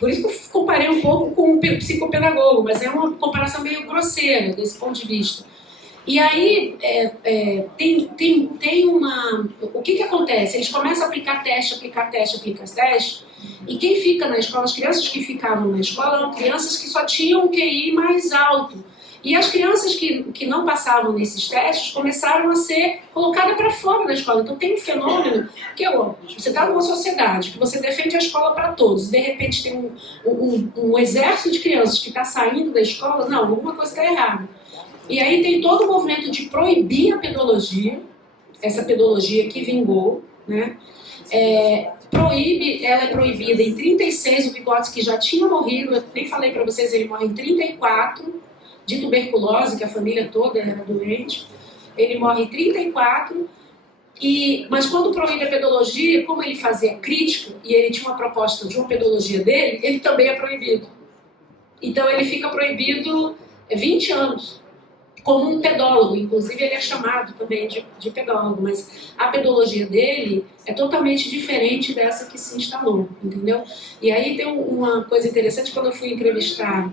Por isso que eu comparei um pouco com o psicopedagogo, mas é uma comparação meio grosseira desse ponto de vista. E aí, tem uma... O que acontece? Eles começam a aplicar teste, e quem fica na escola, as crianças que ficavam na escola eram crianças que só tinham um QI mais alto. E as crianças que não passavam nesses testes começaram a ser colocadas para fora da escola. Então tem um fenômeno que você está numa sociedade que você defende a escola para todos, de repente tem um exército de crianças que está saindo da escola, não, alguma coisa está errada. E aí tem todo o movimento de proibir a pedologia, essa pedologia que vingou, né? Ela é proibida em 36, o Vygotsky já tinha morrido, eu nem falei para vocês, ele morre em 34, de tuberculose, que a família toda era doente. Ele morre em 34, mas quando proíbe a pedologia, como ele fazia crítica, e ele tinha uma proposta de uma pedologia dele, ele também é proibido. Então ele fica proibido 20 anos, como um pedólogo. Inclusive ele é chamado também de pedólogo, mas a pedologia dele é totalmente diferente dessa que se instalou, entendeu? E aí tem uma coisa interessante, quando eu fui entrevistar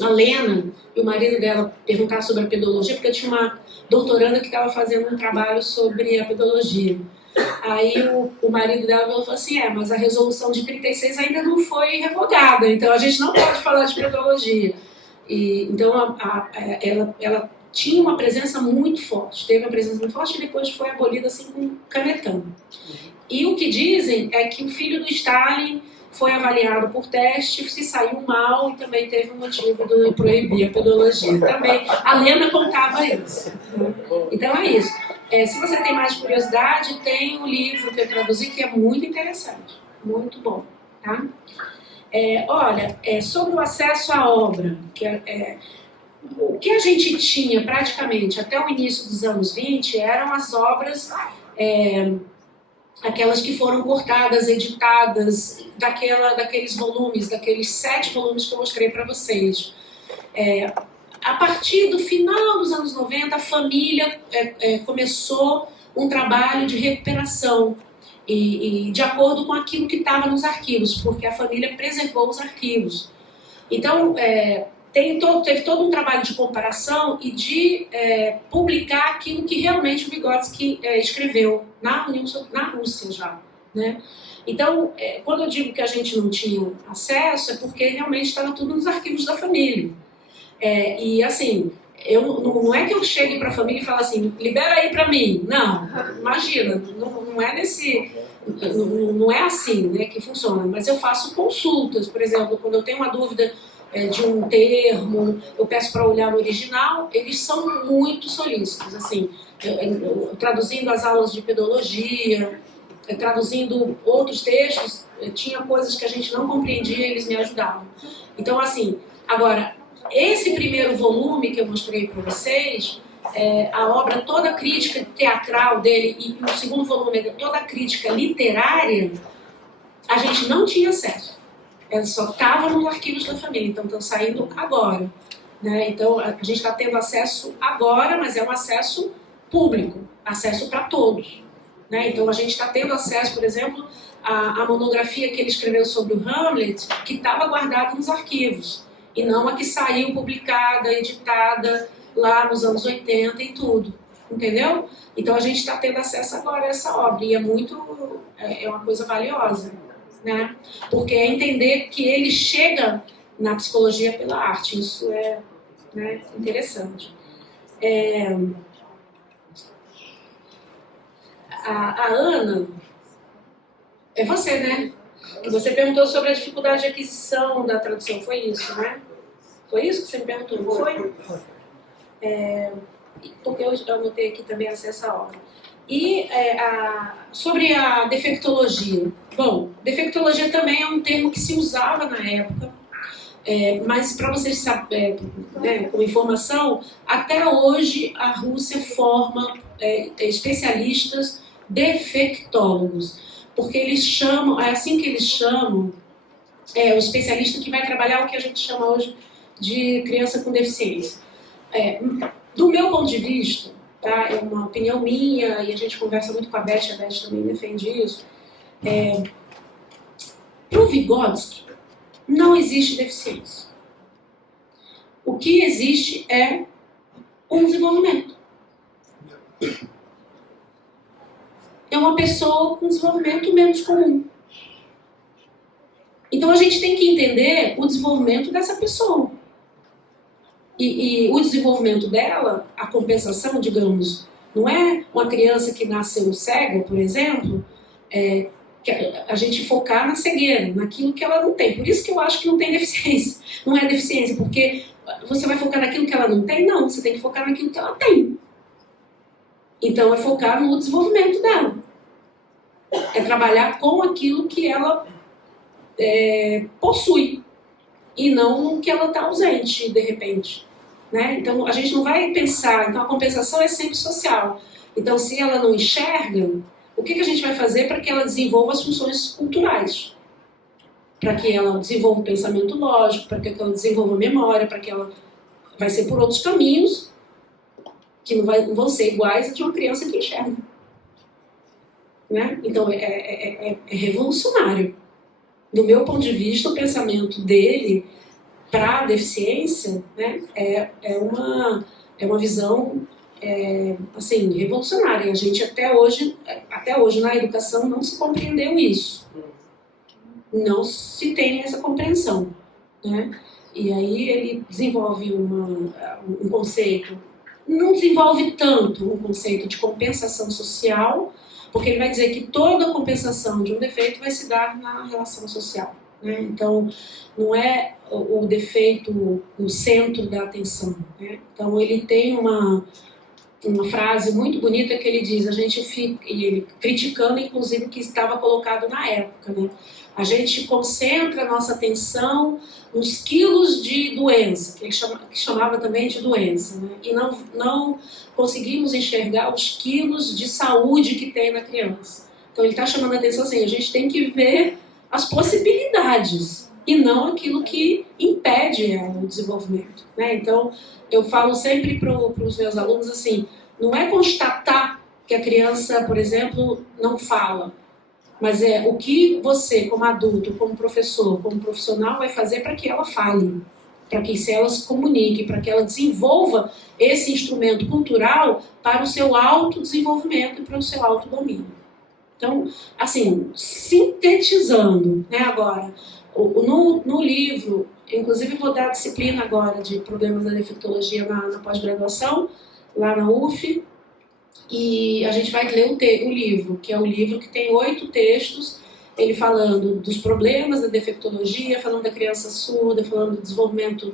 a Lena e o marido dela perguntar sobre a pedologia, porque eu tinha uma doutoranda que estava fazendo um trabalho sobre a pedologia. Aí o marido dela falou assim, mas a resolução de 36 ainda não foi revogada, então a gente não pode falar de pedologia. Então ela tinha uma presença muito forte, teve uma presença muito forte e depois foi abolida assim com canetão. E o que dizem é que o filho do Stalin foi avaliado por teste, se saiu mal e também teve um motivo de proibir a pedologia. Também a Lena contava isso. Né? Então é isso. Se você tem mais curiosidade, tem um livro que eu traduzi que é muito interessante, muito bom. Tá? Olha, sobre o acesso à obra, o que a gente tinha praticamente até o início dos anos 20 eram as obras, aquelas que foram cortadas, editadas, daqueles volumes, daqueles 7 volumes que eu mostrei para vocês. A partir do final dos anos 90, a família começou um trabalho de recuperação e de acordo com aquilo que estava nos arquivos, porque a família preservou os arquivos. Então, teve todo um trabalho de comparação e de publicar aquilo que realmente o Vygotsky escreveu na Rússia já. Né? Então, quando eu digo que a gente não tinha acesso, é porque realmente estava tudo nos arquivos da família. E assim, não é que eu chegue para a família e fale assim, libera aí para mim. Não, imagina, não é não é assim, né, que funciona. Mas eu faço consultas, por exemplo, quando eu tenho uma dúvida de um termo, eu peço para olhar no original, eles são muito solícitos, assim, traduzindo as aulas de pedologia, traduzindo outros textos, tinha coisas que a gente não compreendia e eles me ajudavam. Então, assim, agora, esse primeiro volume que eu mostrei para vocês, a obra toda crítica teatral dele, e o segundo volume é toda a crítica literária, a gente não tinha acesso. Ela só estava nos arquivos da família, então estão saindo agora. Né? Então a gente está tendo acesso agora, mas é um acesso público, acesso para todos. Né? Então a gente está tendo acesso, por exemplo, à monografia que ele escreveu sobre o Hamlet, que estava guardada nos arquivos, e não a que saiu publicada, editada lá nos anos 80 e tudo. Entendeu? Então a gente está tendo acesso agora a essa obra, e é uma coisa valiosa. Né? Porque é entender que ele chega na psicologia pela arte. Isso é, né, interessante. A Ana, é você, né? Que você perguntou sobre a dificuldade de aquisição da tradução. Foi isso, né? Foi isso que você me perguntou? Foi? Porque eu anotei aqui também acesso à obra. E sobre a defectologia. Bom, defectologia também é um termo que se usava na época, mas para vocês saberem, né, como informação, até hoje a Rússia forma especialistas defectólogos, porque eles chamam, é assim que eles chamam, o especialista que vai trabalhar o que a gente chama hoje de criança com deficiência. Do meu ponto de vista, tá, é uma opinião minha, e a gente conversa muito com a Beth também defende isso, para o Vygotsky não existe deficiência. O que existe é um desenvolvimento. É uma pessoa com desenvolvimento menos comum. Então a gente tem que entender o desenvolvimento dessa pessoa. E o desenvolvimento dela, a compensação, digamos, não é uma criança que nasceu cega, por exemplo, que a gente focar na cegueira, naquilo que ela não tem. Por isso que eu acho que não tem deficiência. Não é deficiência, porque você vai focar naquilo que ela não tem? Não, você tem que focar naquilo que ela tem. Então é focar no desenvolvimento dela. É trabalhar com aquilo que ela possui. E não no que ela está ausente, de repente. Né? Então a gente não vai pensar, então a compensação é sempre social. Então se ela não enxerga, o que a gente vai fazer para que ela desenvolva as funções culturais? para que ela desenvolva o pensamento lógico, para que ela desenvolva a memória, para que ela vai ser por outros caminhos que não vão ser iguais a de uma criança que enxerga. Né? Então é revolucionário. Do meu ponto de vista, o pensamento dele para a deficiência, né, é uma visão assim, revolucionária. A gente até hoje na educação não se compreendeu isso. Não se tem essa compreensão. Né? E aí ele desenvolve um conceito, não desenvolve tanto um conceito de compensação social, porque ele vai dizer que toda compensação de um defeito vai se dar na relação social. Né? Então, não é o defeito o centro da atenção. Né? Então, ele tem uma frase muito bonita que ele diz, a gente fica, e ele criticando inclusive o que estava colocado na época, né? A gente concentra a nossa atenção nos quilos de doença, que ele chamava também de doença, né? E não conseguimos enxergar os quilos de saúde que tem na criança. Então ele está chamando a atenção assim, a gente tem que ver as possibilidades e não aquilo que impede o desenvolvimento. Né? Então eu falo sempre para os meus alunos assim, não é constatar que a criança, por exemplo, não fala, mas é o que você, como adulto, como professor, como profissional, vai fazer para que ela fale, para que ela se comunique, para que ela desenvolva esse instrumento cultural para o seu autodesenvolvimento e para o seu autodomínio. Então, assim, sintetizando, né, agora, no livro, inclusive vou dar disciplina agora de problemas da defeitologia na pós-graduação, lá na UF, e a gente vai ler o livro, que é um livro que tem 8 textos, ele falando dos problemas da defeitologia, falando da criança surda, falando do desenvolvimento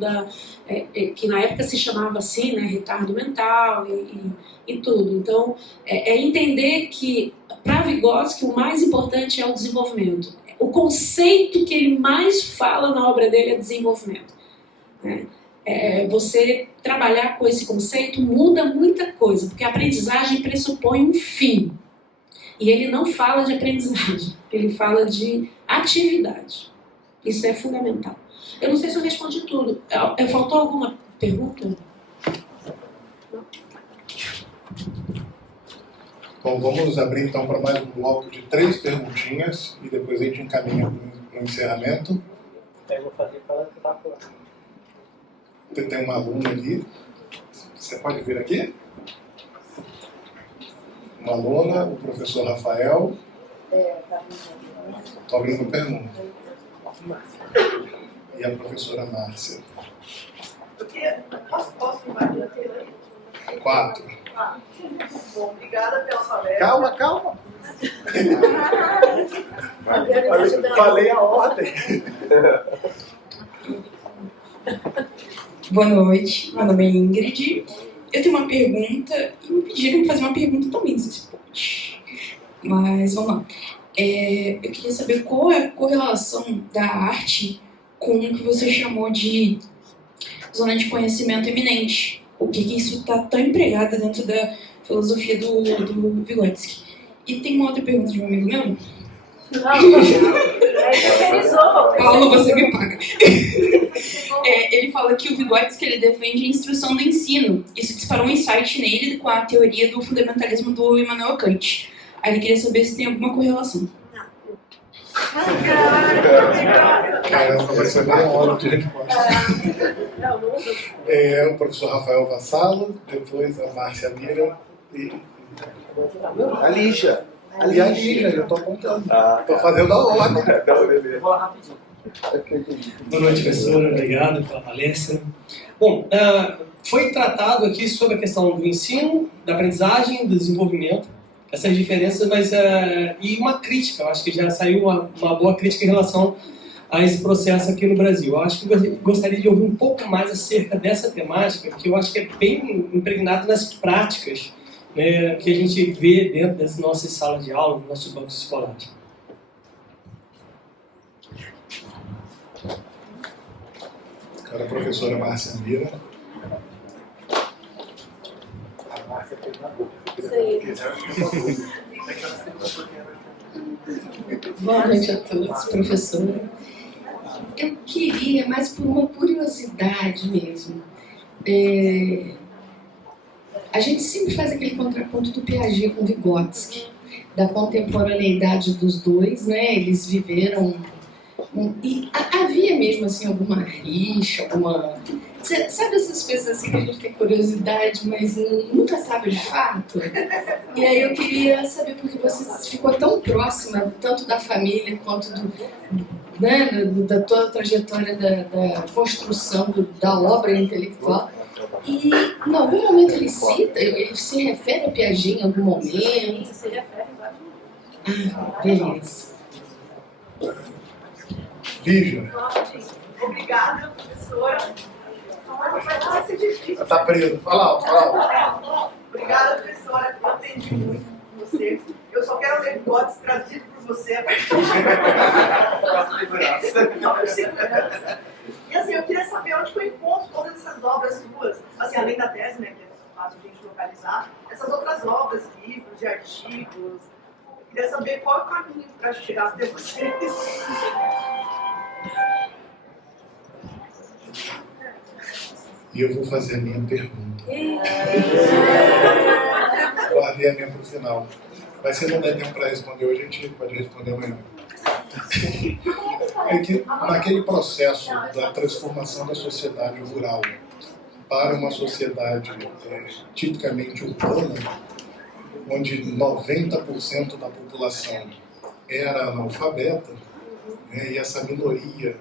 que na época se chamava assim, né, retardo mental e tudo. Então, entender que, para Vygotsky, o mais importante é o desenvolvimento. O conceito que ele mais fala na obra dele é desenvolvimento. Né? Você trabalhar com esse conceito muda muita coisa, porque a aprendizagem pressupõe um fim. E ele não fala de aprendizagem, ele fala de atividade. Isso é fundamental. Eu não sei se eu respondi tudo. Faltou alguma pergunta? Bom, vamos abrir então para mais um bloco de 3 perguntinhas e depois a gente encaminha para o encerramento. Eu vou fazer para tentar falar. Tem uma aluna ali. Você pode vir aqui? Uma aluna, o professor Rafael. Estou abrindo pergunta. E a professora Márcia. Posso invadir a tela aí? 4. Bom, obrigada pela palestra. Calma. Falei a ordem. Boa noite, meu nome é Ingrid. Eu tenho uma pergunta e me pediram para fazer uma pergunta também, não sei se pode. Mas vamos lá. Eu queria saber qual é a correlação da arte com o que você chamou de zona de conhecimento eminente. O que isso está tão empregado dentro da filosofia do Vygotsky. E tem uma outra pergunta de um amigo meu. Paulo, você me paga. Ele fala que o Vygotsky ele defende a instrução do ensino. Isso disparou um insight nele com a teoria do fundamentalismo do Immanuel Kant. Aí ele queria saber se tem alguma correlação. Caramba, vai ser bem a hora de resposta. O professor Rafael Vassalo, depois a Márcia Mira e A Lígia. eu estou apontando. Estou fazendo a ordem. Eu vou lá rapidinho. Boa noite, professora. Obrigado pela palestra. Bom, foi tratado aqui sobre a questão do ensino, da aprendizagem, do desenvolvimento, essas diferenças, mas e uma crítica. Eu acho que já saiu uma boa crítica em relação a esse processo aqui no Brasil. Eu acho que eu gostaria de ouvir um pouco mais acerca dessa temática, que eu acho que é bem impregnada nas práticas, né, que a gente vê dentro das nossas salas de aula, dos nossos bancos escolares. Agora a professora Márcia Mira. A Márcia fez na boca. Boa noite a todos, professora. queria, mas por uma curiosidade mesmo. A gente sempre faz aquele contraponto do Piaget com Vygotsky, da contemporaneidade dos dois, né? Eles viveram... E havia mesmo assim alguma rixa, alguma... Sabe essas coisas assim que a gente tem curiosidade, mas nunca sabe de fato? E aí eu queria saber porque você ficou tão próxima, tanto da família quanto da toda a trajetória da construção da obra intelectual. E em algum momento ele cita, ele se refere a Piaget em algum momento? Se refere vários Ah, beleza. Lígia. Obrigada, professora. Vai ser difícil. Tá preso. Fala alto, fala alto. Obrigada, professora. Eu aprendi muito com você. Eu só quero ler Vygotsky trazido por você. E assim, eu queria saber onde foi encontro todas essas obras suas, assim, além da tese, né, que é fácil a gente localizar, essas outras obras, livros, de artigos. Eu queria saber qual é o caminho para chegar até vocês. E eu vou fazer a minha pergunta. Guardei a minha para o final. Mas se não der tempo para responder hoje, a gente pode responder amanhã. É que naquele processo da transformação da sociedade rural para uma sociedade tipicamente urbana, onde 90% da população era analfabeta, né, e essa minoria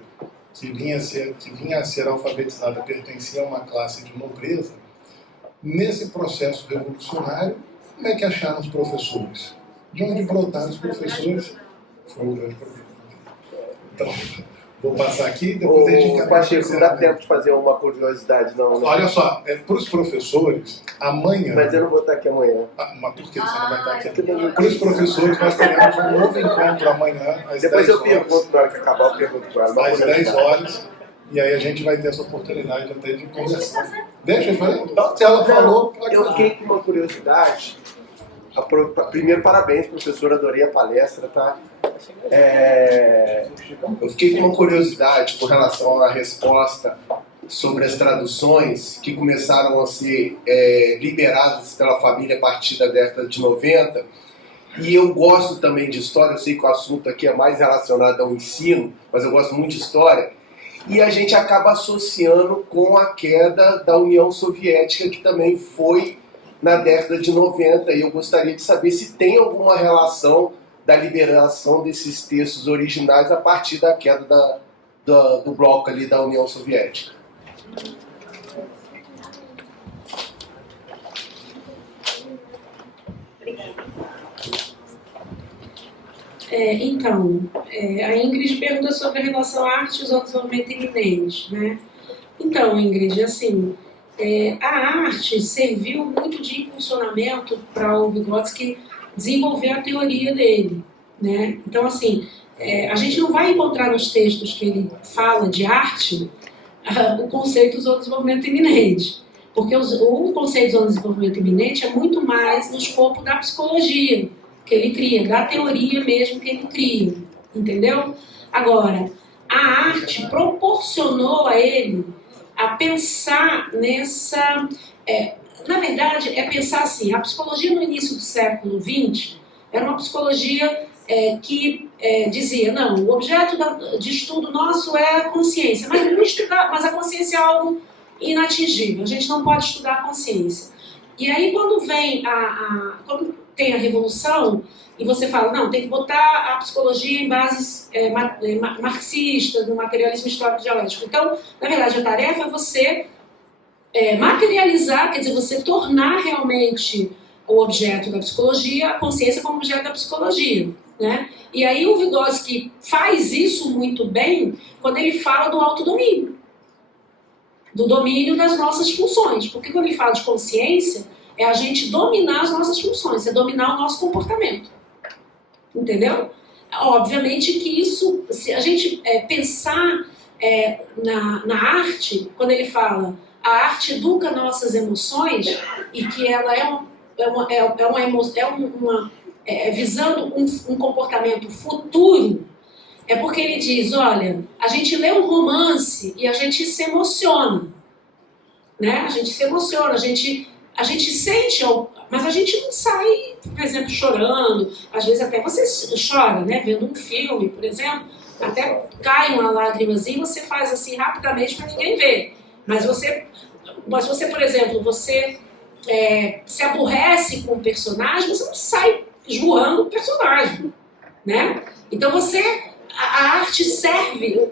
que vinha a ser alfabetizada pertencia a uma classe de nobreza, nesse processo revolucionário, como é que acharam os professores? De onde brotaram os professores? Foi um grande problema. Então, vou passar aqui, depois a gente encaminha. Pacheco, não dá tempo de fazer uma curiosidade, não, né? Olha só, para os professores, amanhã... Mas eu não vou estar aqui amanhã. Mas por que você não vai estar aqui? Para os professores, nós teremos um novo encontro amanhã, às 10 horas. Depois eu pergunto, na hora que acabar, eu pergunto para ela. Às 10 horas. E aí a gente vai ter essa oportunidade até de conversar. Deixa eu falar. Então, se ela falou, pode Eu falar. fiquei com uma curiosidade. Primeiro, parabéns, professor, adorei a palestra, tá? Eu fiquei com uma curiosidade com relação à resposta sobre as traduções que começaram a ser liberadas pela família a partir da década de 90. E eu gosto também de história, eu sei que o assunto aqui é mais relacionado ao ensino, mas eu gosto muito de história. E a gente acaba associando com a queda da União Soviética, que também foi na década de 90, e eu gostaria de saber se tem alguma relação da liberação desses textos originais a partir da queda do bloco ali da União Soviética. Então, a Ingrid pergunta sobre a relação arte e o desenvolvimento iminente, né? Então, Ingrid, assim, a arte serviu muito de impulsionamento para o Vygotsky desenvolver a teoria dele, né? Então, assim, a gente não vai encontrar nos textos que ele fala de arte o conceito do desenvolvimento iminente, porque o conceito do desenvolvimento iminente é muito mais no escopo da psicologia que ele cria, da teoria mesmo que ele cria, entendeu? Agora, a arte proporcionou a ele a pensar nessa... na verdade, pensar assim, a psicologia no início do século XX era uma psicologia que dizia, não, o objeto de estudo nosso é a consciência, mas a consciência é algo inatingível, a gente não pode estudar a consciência. E aí quando vem quando tem a revolução, e você fala, não, tem que botar a psicologia em bases marxistas, no materialismo histórico dialético. Então, na verdade, a tarefa é você materializar, quer dizer, você tornar realmente o objeto da psicologia, a consciência como objeto da psicologia, né? E aí o Vygotsky faz isso muito bem quando ele fala do autodomínio, do domínio das nossas funções. Porque quando ele fala de consciência, é a gente dominar as nossas funções, é dominar o nosso comportamento. Entendeu? Obviamente que isso, se a gente pensar na arte, quando ele fala a arte educa nossas emoções e que ela visando um comportamento futuro, é porque ele diz, olha, a gente lê um romance e a gente se emociona, né? A gente se emociona, a gente sente, mas a gente não sai, por exemplo, chorando. Às vezes até você chora, né? Vendo um filme, por exemplo, até cai uma lágrimazinha e você faz assim rapidamente para ninguém ver. Mas você, por exemplo, você se aborrece com o personagem, você não sai esmurrando o personagem, né? Então a arte serve,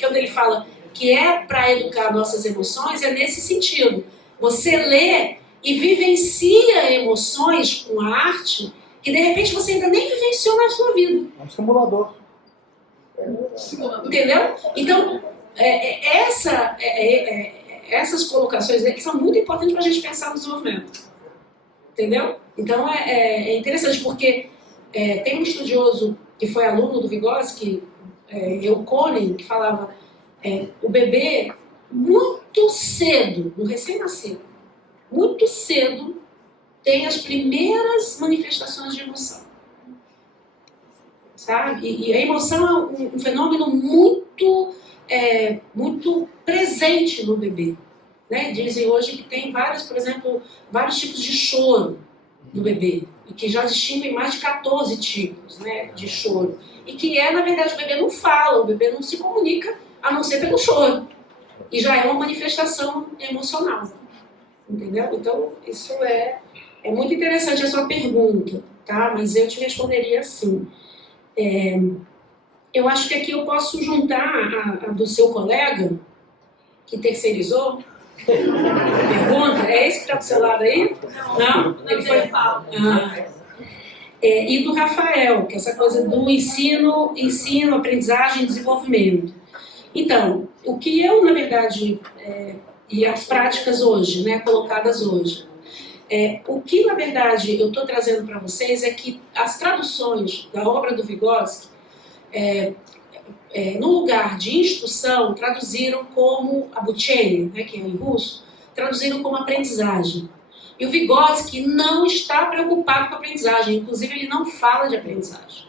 quando ele fala que é para educar nossas emoções, é nesse sentido. Você lê e vivencia emoções com a arte que de repente você ainda nem vivenciou na sua vida. É um simulador. Entendeu? Então, essas colocações aqui são muito importantes para a gente pensar no desenvolvimento. Entendeu? Então, é interessante porque tem um estudioso que foi aluno do Vygotsky, Eukonen, que falava o bebê, muito cedo, no recém-nascido, muito cedo, tem as primeiras manifestações de emoção. Sabe? E a emoção é um fenômeno muito presente no bebê. Né? Dizem hoje que tem por exemplo, vários tipos de choro no bebê. E que já distinguem mais de 14 tipos, né, de choro. E que na verdade, o bebê não fala, o bebê não se comunica, a não ser pelo choro. E já é uma manifestação emocional. Entendeu? Então, isso é muito interessante a sua pergunta, tá? Mas eu te responderia assim. Eu acho que aqui eu posso juntar a do seu colega, que terceirizou. Pergunta, é esse que está do seu lado aí? Não? Ele foi... E do Rafael, que é essa coisa do ensino, aprendizagem e desenvolvimento. Então, o que eu, na verdade, e as práticas hoje, né, colocadas hoje, o que, na verdade, eu estou trazendo para vocês é que as traduções da obra do Vygotsky, no lugar de instrução, traduziram como обучение, né, que é em russo, traduziram como aprendizagem. E o Vygotsky não está preocupado com a aprendizagem, inclusive ele não fala de aprendizagem.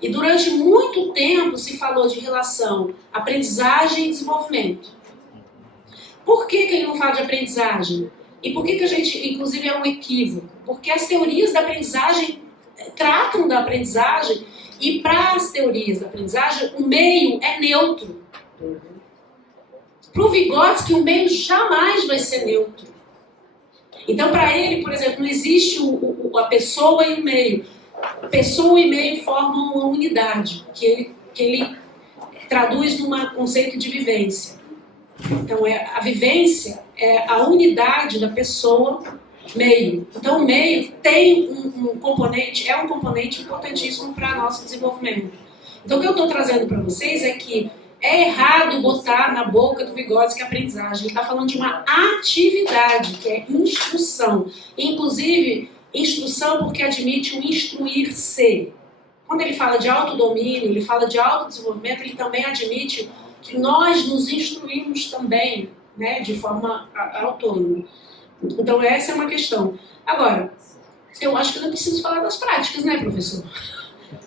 E durante muito tempo se falou de relação aprendizagem e desenvolvimento. Por que ele não fala de aprendizagem? E por que a gente, inclusive, é um equívoco? Porque as teorias da aprendizagem tratam da aprendizagem e para as teorias da aprendizagem o meio é neutro. Para o Vygotsky o meio jamais vai ser neutro. Então para ele, por exemplo, não existe a pessoa e o meio. A pessoa e meio formam uma unidade que ele traduz num conceito de vivência. Então a vivência é a unidade da pessoa meio. Então o meio tem um componente importantíssimo para nosso desenvolvimento. Então o que eu estou trazendo para vocês é que é errado botar na boca do Vygotsky a aprendizagem. Ele está falando de uma atividade, que é instrução. Inclusive, instrução porque admite o instruir-se. Quando ele fala de autodomínio, ele fala de autodesenvolvimento, ele também admite que nós nos instruímos também, né, de forma autônoma. Então essa é uma questão. Agora, eu acho que não preciso falar das práticas, né, professor?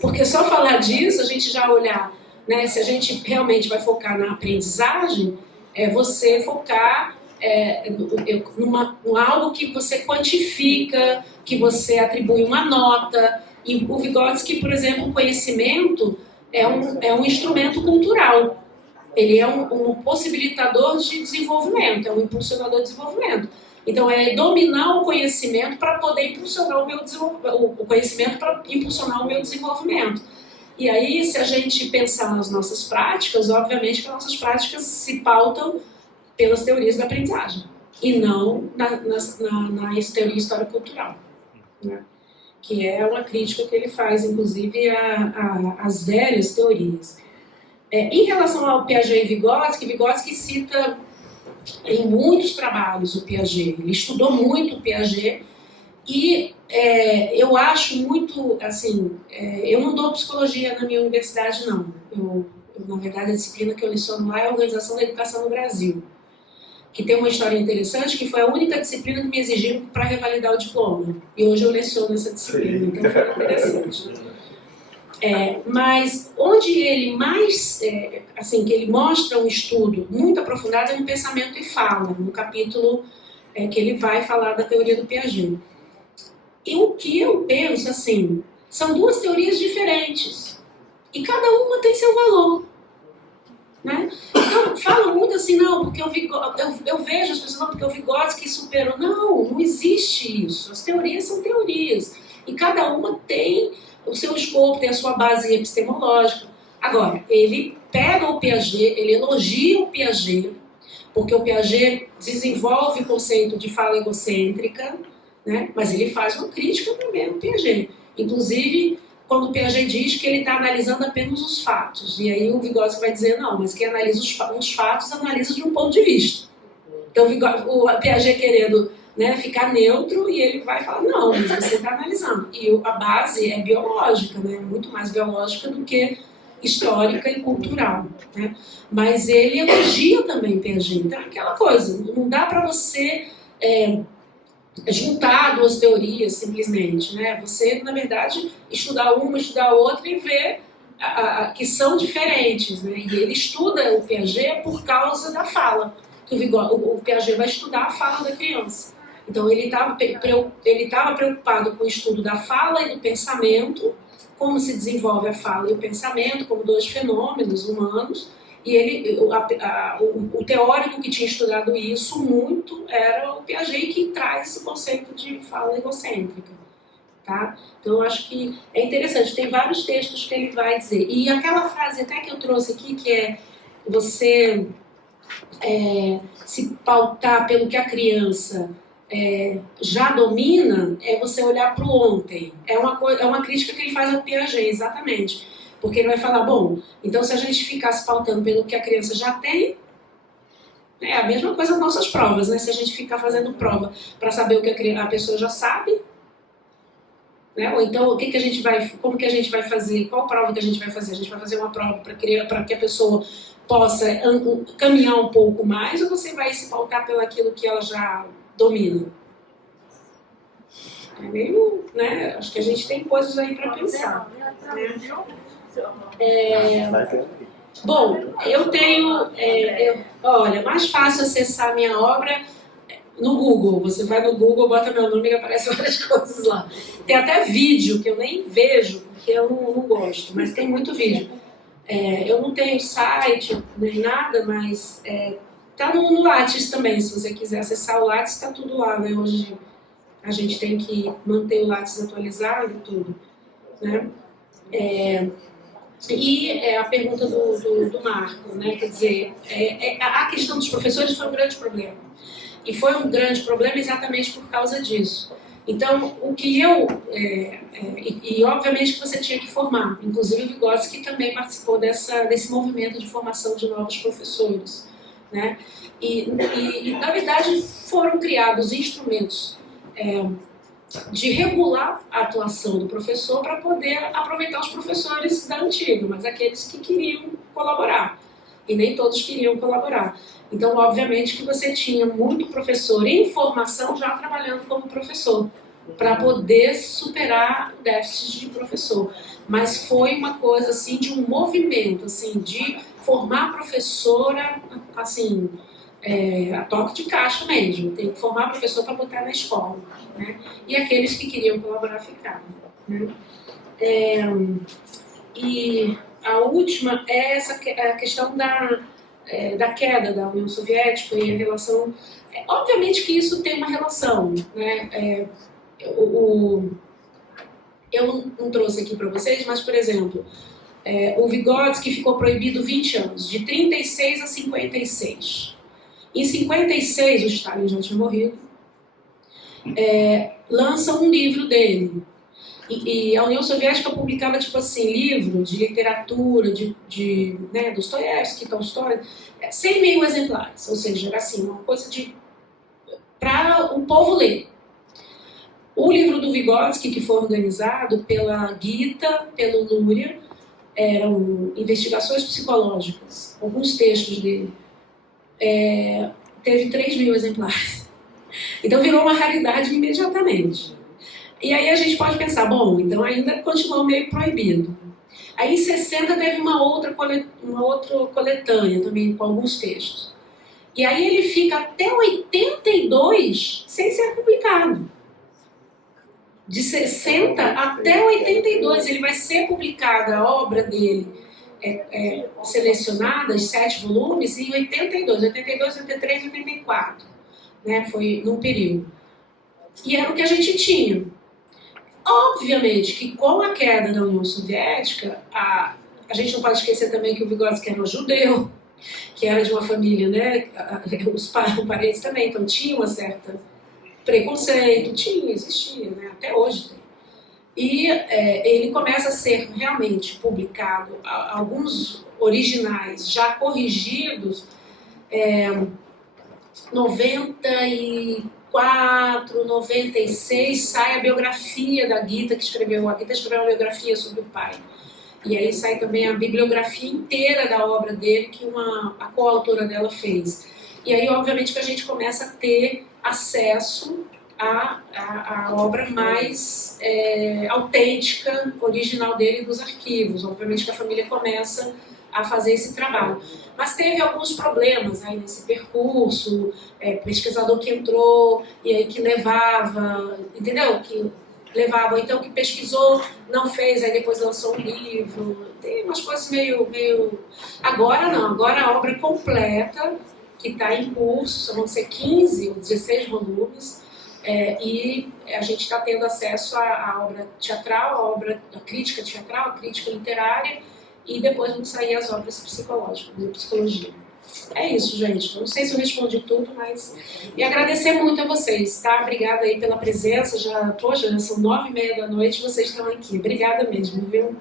Porque só falar disso, a gente já olhar, né, se a gente realmente vai focar na aprendizagem, é você focar em algo que você quantifica, que você atribui uma nota. E o Vygotsky, por exemplo, o conhecimento é um instrumento cultural. Ele é um possibilitador de desenvolvimento, é um impulsionador de desenvolvimento. Então, é dominar o conhecimento para poder impulsionar o conhecimento para impulsionar o meu desenvolvimento. E aí, se a gente pensar nas nossas práticas, obviamente que as nossas práticas se pautam pelas teorias da aprendizagem e não na teoria histórico-cultural, né? Que é uma crítica que ele faz, inclusive, às velhas teorias. Em relação ao Piaget e Vygotsky cita em muitos trabalhos o Piaget. Ele estudou muito o Piaget e eu acho muito, assim, eu não dou psicologia na minha universidade, não. Na verdade, a disciplina que eu leciono lá é a Organização da Educação no Brasil, que tem uma história interessante, que foi a única disciplina que me exigiram para revalidar o diploma. E hoje eu leciono essa disciplina, então foi interessante. Mas onde ele mais, assim, que ele mostra um estudo muito aprofundado é no Pensamento e Fala, no capítulo que ele vai falar da teoria do Piaget. E o que eu penso, assim, são duas teorias diferentes. E cada uma tem seu valor. Né? Então, falam muito assim, não, porque eu vejo as pessoas, não, porque o Vygotsky superou. Não existe isso. As teorias são teorias. E cada uma tem o seu escopo, tem a sua base epistemológica. Agora, ele pega o Piaget, ele elogia o Piaget, porque o Piaget desenvolve o conceito de fala egocêntrica, né? Mas ele faz uma crítica também ao Piaget. Inclusive, quando o Piaget diz que ele está analisando apenas os fatos. E aí o Vygotsky vai dizer, não, mas quem analisa os fatos, analisa de um ponto de vista. Então o Piaget querendo, né, ficar neutro, e ele vai falar, não, mas você está analisando. E a base é biológica, né, muito mais biológica do que histórica e cultural. Né? Mas ele elogia também Piaget. Então é aquela coisa, não dá para você juntar duas teorias simplesmente, né? Você, na verdade, estudar uma, estudar outra e ver que são diferentes, né? E ele estuda o Piaget por causa da fala. O Piaget vai estudar a fala da criança. Então ele estava preocupado com o estudo da fala e do pensamento, como se desenvolve a fala e o pensamento como dois fenômenos humanos. E o teórico que tinha estudado isso muito era o Piaget, que traz esse conceito de fala egocêntrica. Tá? Então eu acho que é interessante, tem vários textos que ele vai dizer. E aquela frase até que eu trouxe aqui, que é você se pautar pelo que a criança já domina, é você olhar para o ontem. É uma crítica que ele faz ao Piaget, exatamente. Porque ele vai falar, bom, então se a gente ficar se pautando pelo que a criança já tem, é a mesma coisa nas nossas provas, né? Se a gente ficar fazendo prova para saber o que a pessoa já sabe, né? Ou então como que a gente vai fazer, qual prova que a gente vai fazer? A gente vai fazer uma prova para que a pessoa possa caminhar um pouco mais, ou você vai se pautar pelo aquilo que ela já domina? É meio, né? Acho que a gente tem coisas aí para pensar. Bom, eu tenho, olha, mais fácil acessar minha obra no Google. Você vai no Google, bota meu nome e aparece várias coisas lá. Tem até vídeo que eu nem vejo, porque eu não gosto, mas tem muito vídeo. Eu não tenho site nem nada, mas tá no Lattes também. Se você quiser acessar o Lattes, tá tudo lá, né? Hoje a gente tem que manter o Lattes atualizado e tudo, né? E a pergunta do Marco, né? Quer dizer, a questão dos professores foi um grande problema. E foi um grande problema exatamente por causa disso. Então, o que e obviamente que você tinha que formar. Inclusive o Vygotsky também participou desse movimento de formação de novos professores, né? E na verdade, foram criados instrumentos de regular a atuação do professor para poder aproveitar os professores da antiga, mas aqueles que queriam colaborar. E nem todos queriam colaborar. Então, obviamente que você tinha muito professor em formação já trabalhando como professor, para poder superar o déficit de professor. Mas foi uma coisa assim de um movimento, assim, de formar professora, assim, a toque de caixa mesmo. Tem que formar professor para botar na escola, né? E aqueles que queriam colaborar ficaram, né? E a última é a questão da queda da União Soviética e a relação. Obviamente que isso tem uma relação, né? Eu não trouxe aqui para vocês, mas, por exemplo, o Vygotsky ficou proibido 20 anos, de 36 a 56. Em 56, o Stalin já tinha morrido, lança um livro dele. E a União Soviética publicava, tipo assim, livros de literatura, né, Dostoiévski, Tolstói, 100 mil exemplares. Ou seja, era assim, uma coisa para o povo ler. O livro do Vygotsky, que foi organizado pela Gita, pelo Luria, eram investigações psicológicas, alguns textos dele. Teve 3 mil exemplares. Então virou uma raridade imediatamente. E aí a gente pode pensar, bom, então ainda continuou meio proibido. Aí em 60 teve uma outra coletânea também com alguns textos. E aí ele fica até 82 sem ser publicado. De 60 até 82 ele vai ser publicada a obra dele, selecionada, os 7 volumes, em 82, 83, 84. Né? Foi num período. E era o que a gente tinha. Obviamente que com a queda da União Soviética, a gente não pode esquecer também que o Vygotsky era um judeu, que era de uma família, né? Os parentes também, então tinha uma certa preconceito, existia, né? Até hoje tem. E ele começa a ser realmente publicado, alguns originais já corrigidos, 94, 96, sai a biografia da Gita, que escreveu. A Gita escreveu uma biografia sobre o pai. E aí sai também a bibliografia inteira da obra dele, que a coautora dela fez. E aí, obviamente, que a gente começa a ter acesso à obra mais autêntica, original dele, dos arquivos. Obviamente que a família começa a fazer esse trabalho. Mas teve alguns problemas aí nesse percurso, pesquisador que entrou e aí que levava, entendeu? Que levava, então que pesquisou, não fez, aí depois lançou um livro. Tem umas coisas meio... Agora não, agora a obra completa, que está em curso, vão ser 15 ou 16 volumes, e a gente está tendo acesso à obra teatral, à crítica teatral, à crítica literária, e depois vão sair as obras psicológicas, de psicologia. É isso, gente. Não sei se eu respondi tudo, mas... E agradecer muito a vocês, tá? Obrigada aí pela presença. Já são 9h30 da noite, vocês estão aqui. Obrigada mesmo, viu?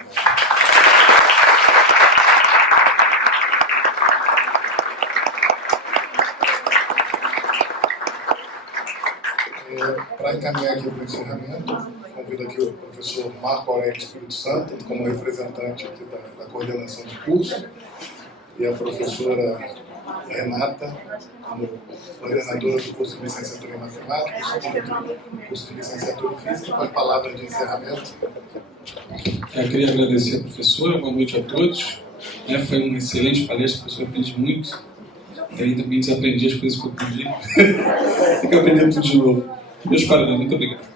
Para encaminhar aqui para o encerramento, convido aqui o professor Marco Aurélio Espírito Santo, como representante aqui da coordenação de curso, e a professora Renata, como coordenadora do curso de licenciatura em matemática, do curso de licenciatura em física, com as palavras de encerramento. Eu queria agradecer a professora, boa noite a todos. Foi uma excelente palestra, a professora aprende muito. E aí também desaprendi as coisas que eu aprendi. Tem que aprender tudo de novo. Meus parabéns, muito obrigado.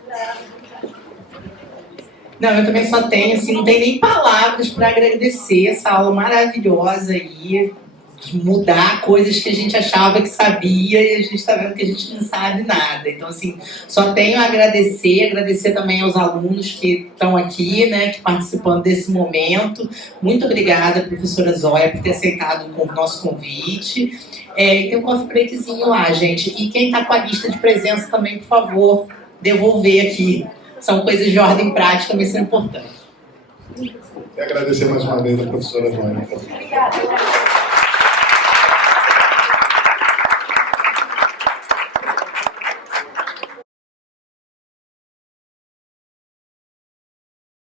Não, eu também só tenho, assim, não tenho nem palavras para agradecer essa aula maravilhosa aí, de mudar coisas que a gente achava que sabia e a gente está vendo que a gente não sabe nada. Então, assim, só tenho a agradecer também aos alunos que estão aqui, né, que participando desse momento. Muito obrigada, professora Zóia, por ter aceitado o nosso convite. Tem um coffee breakzinho lá, gente. E quem está com a lista de presença também, por favor, devolver aqui. São coisas de ordem prática, mas são importantes. E agradecer mais uma vez a professora Zóia. Obrigada.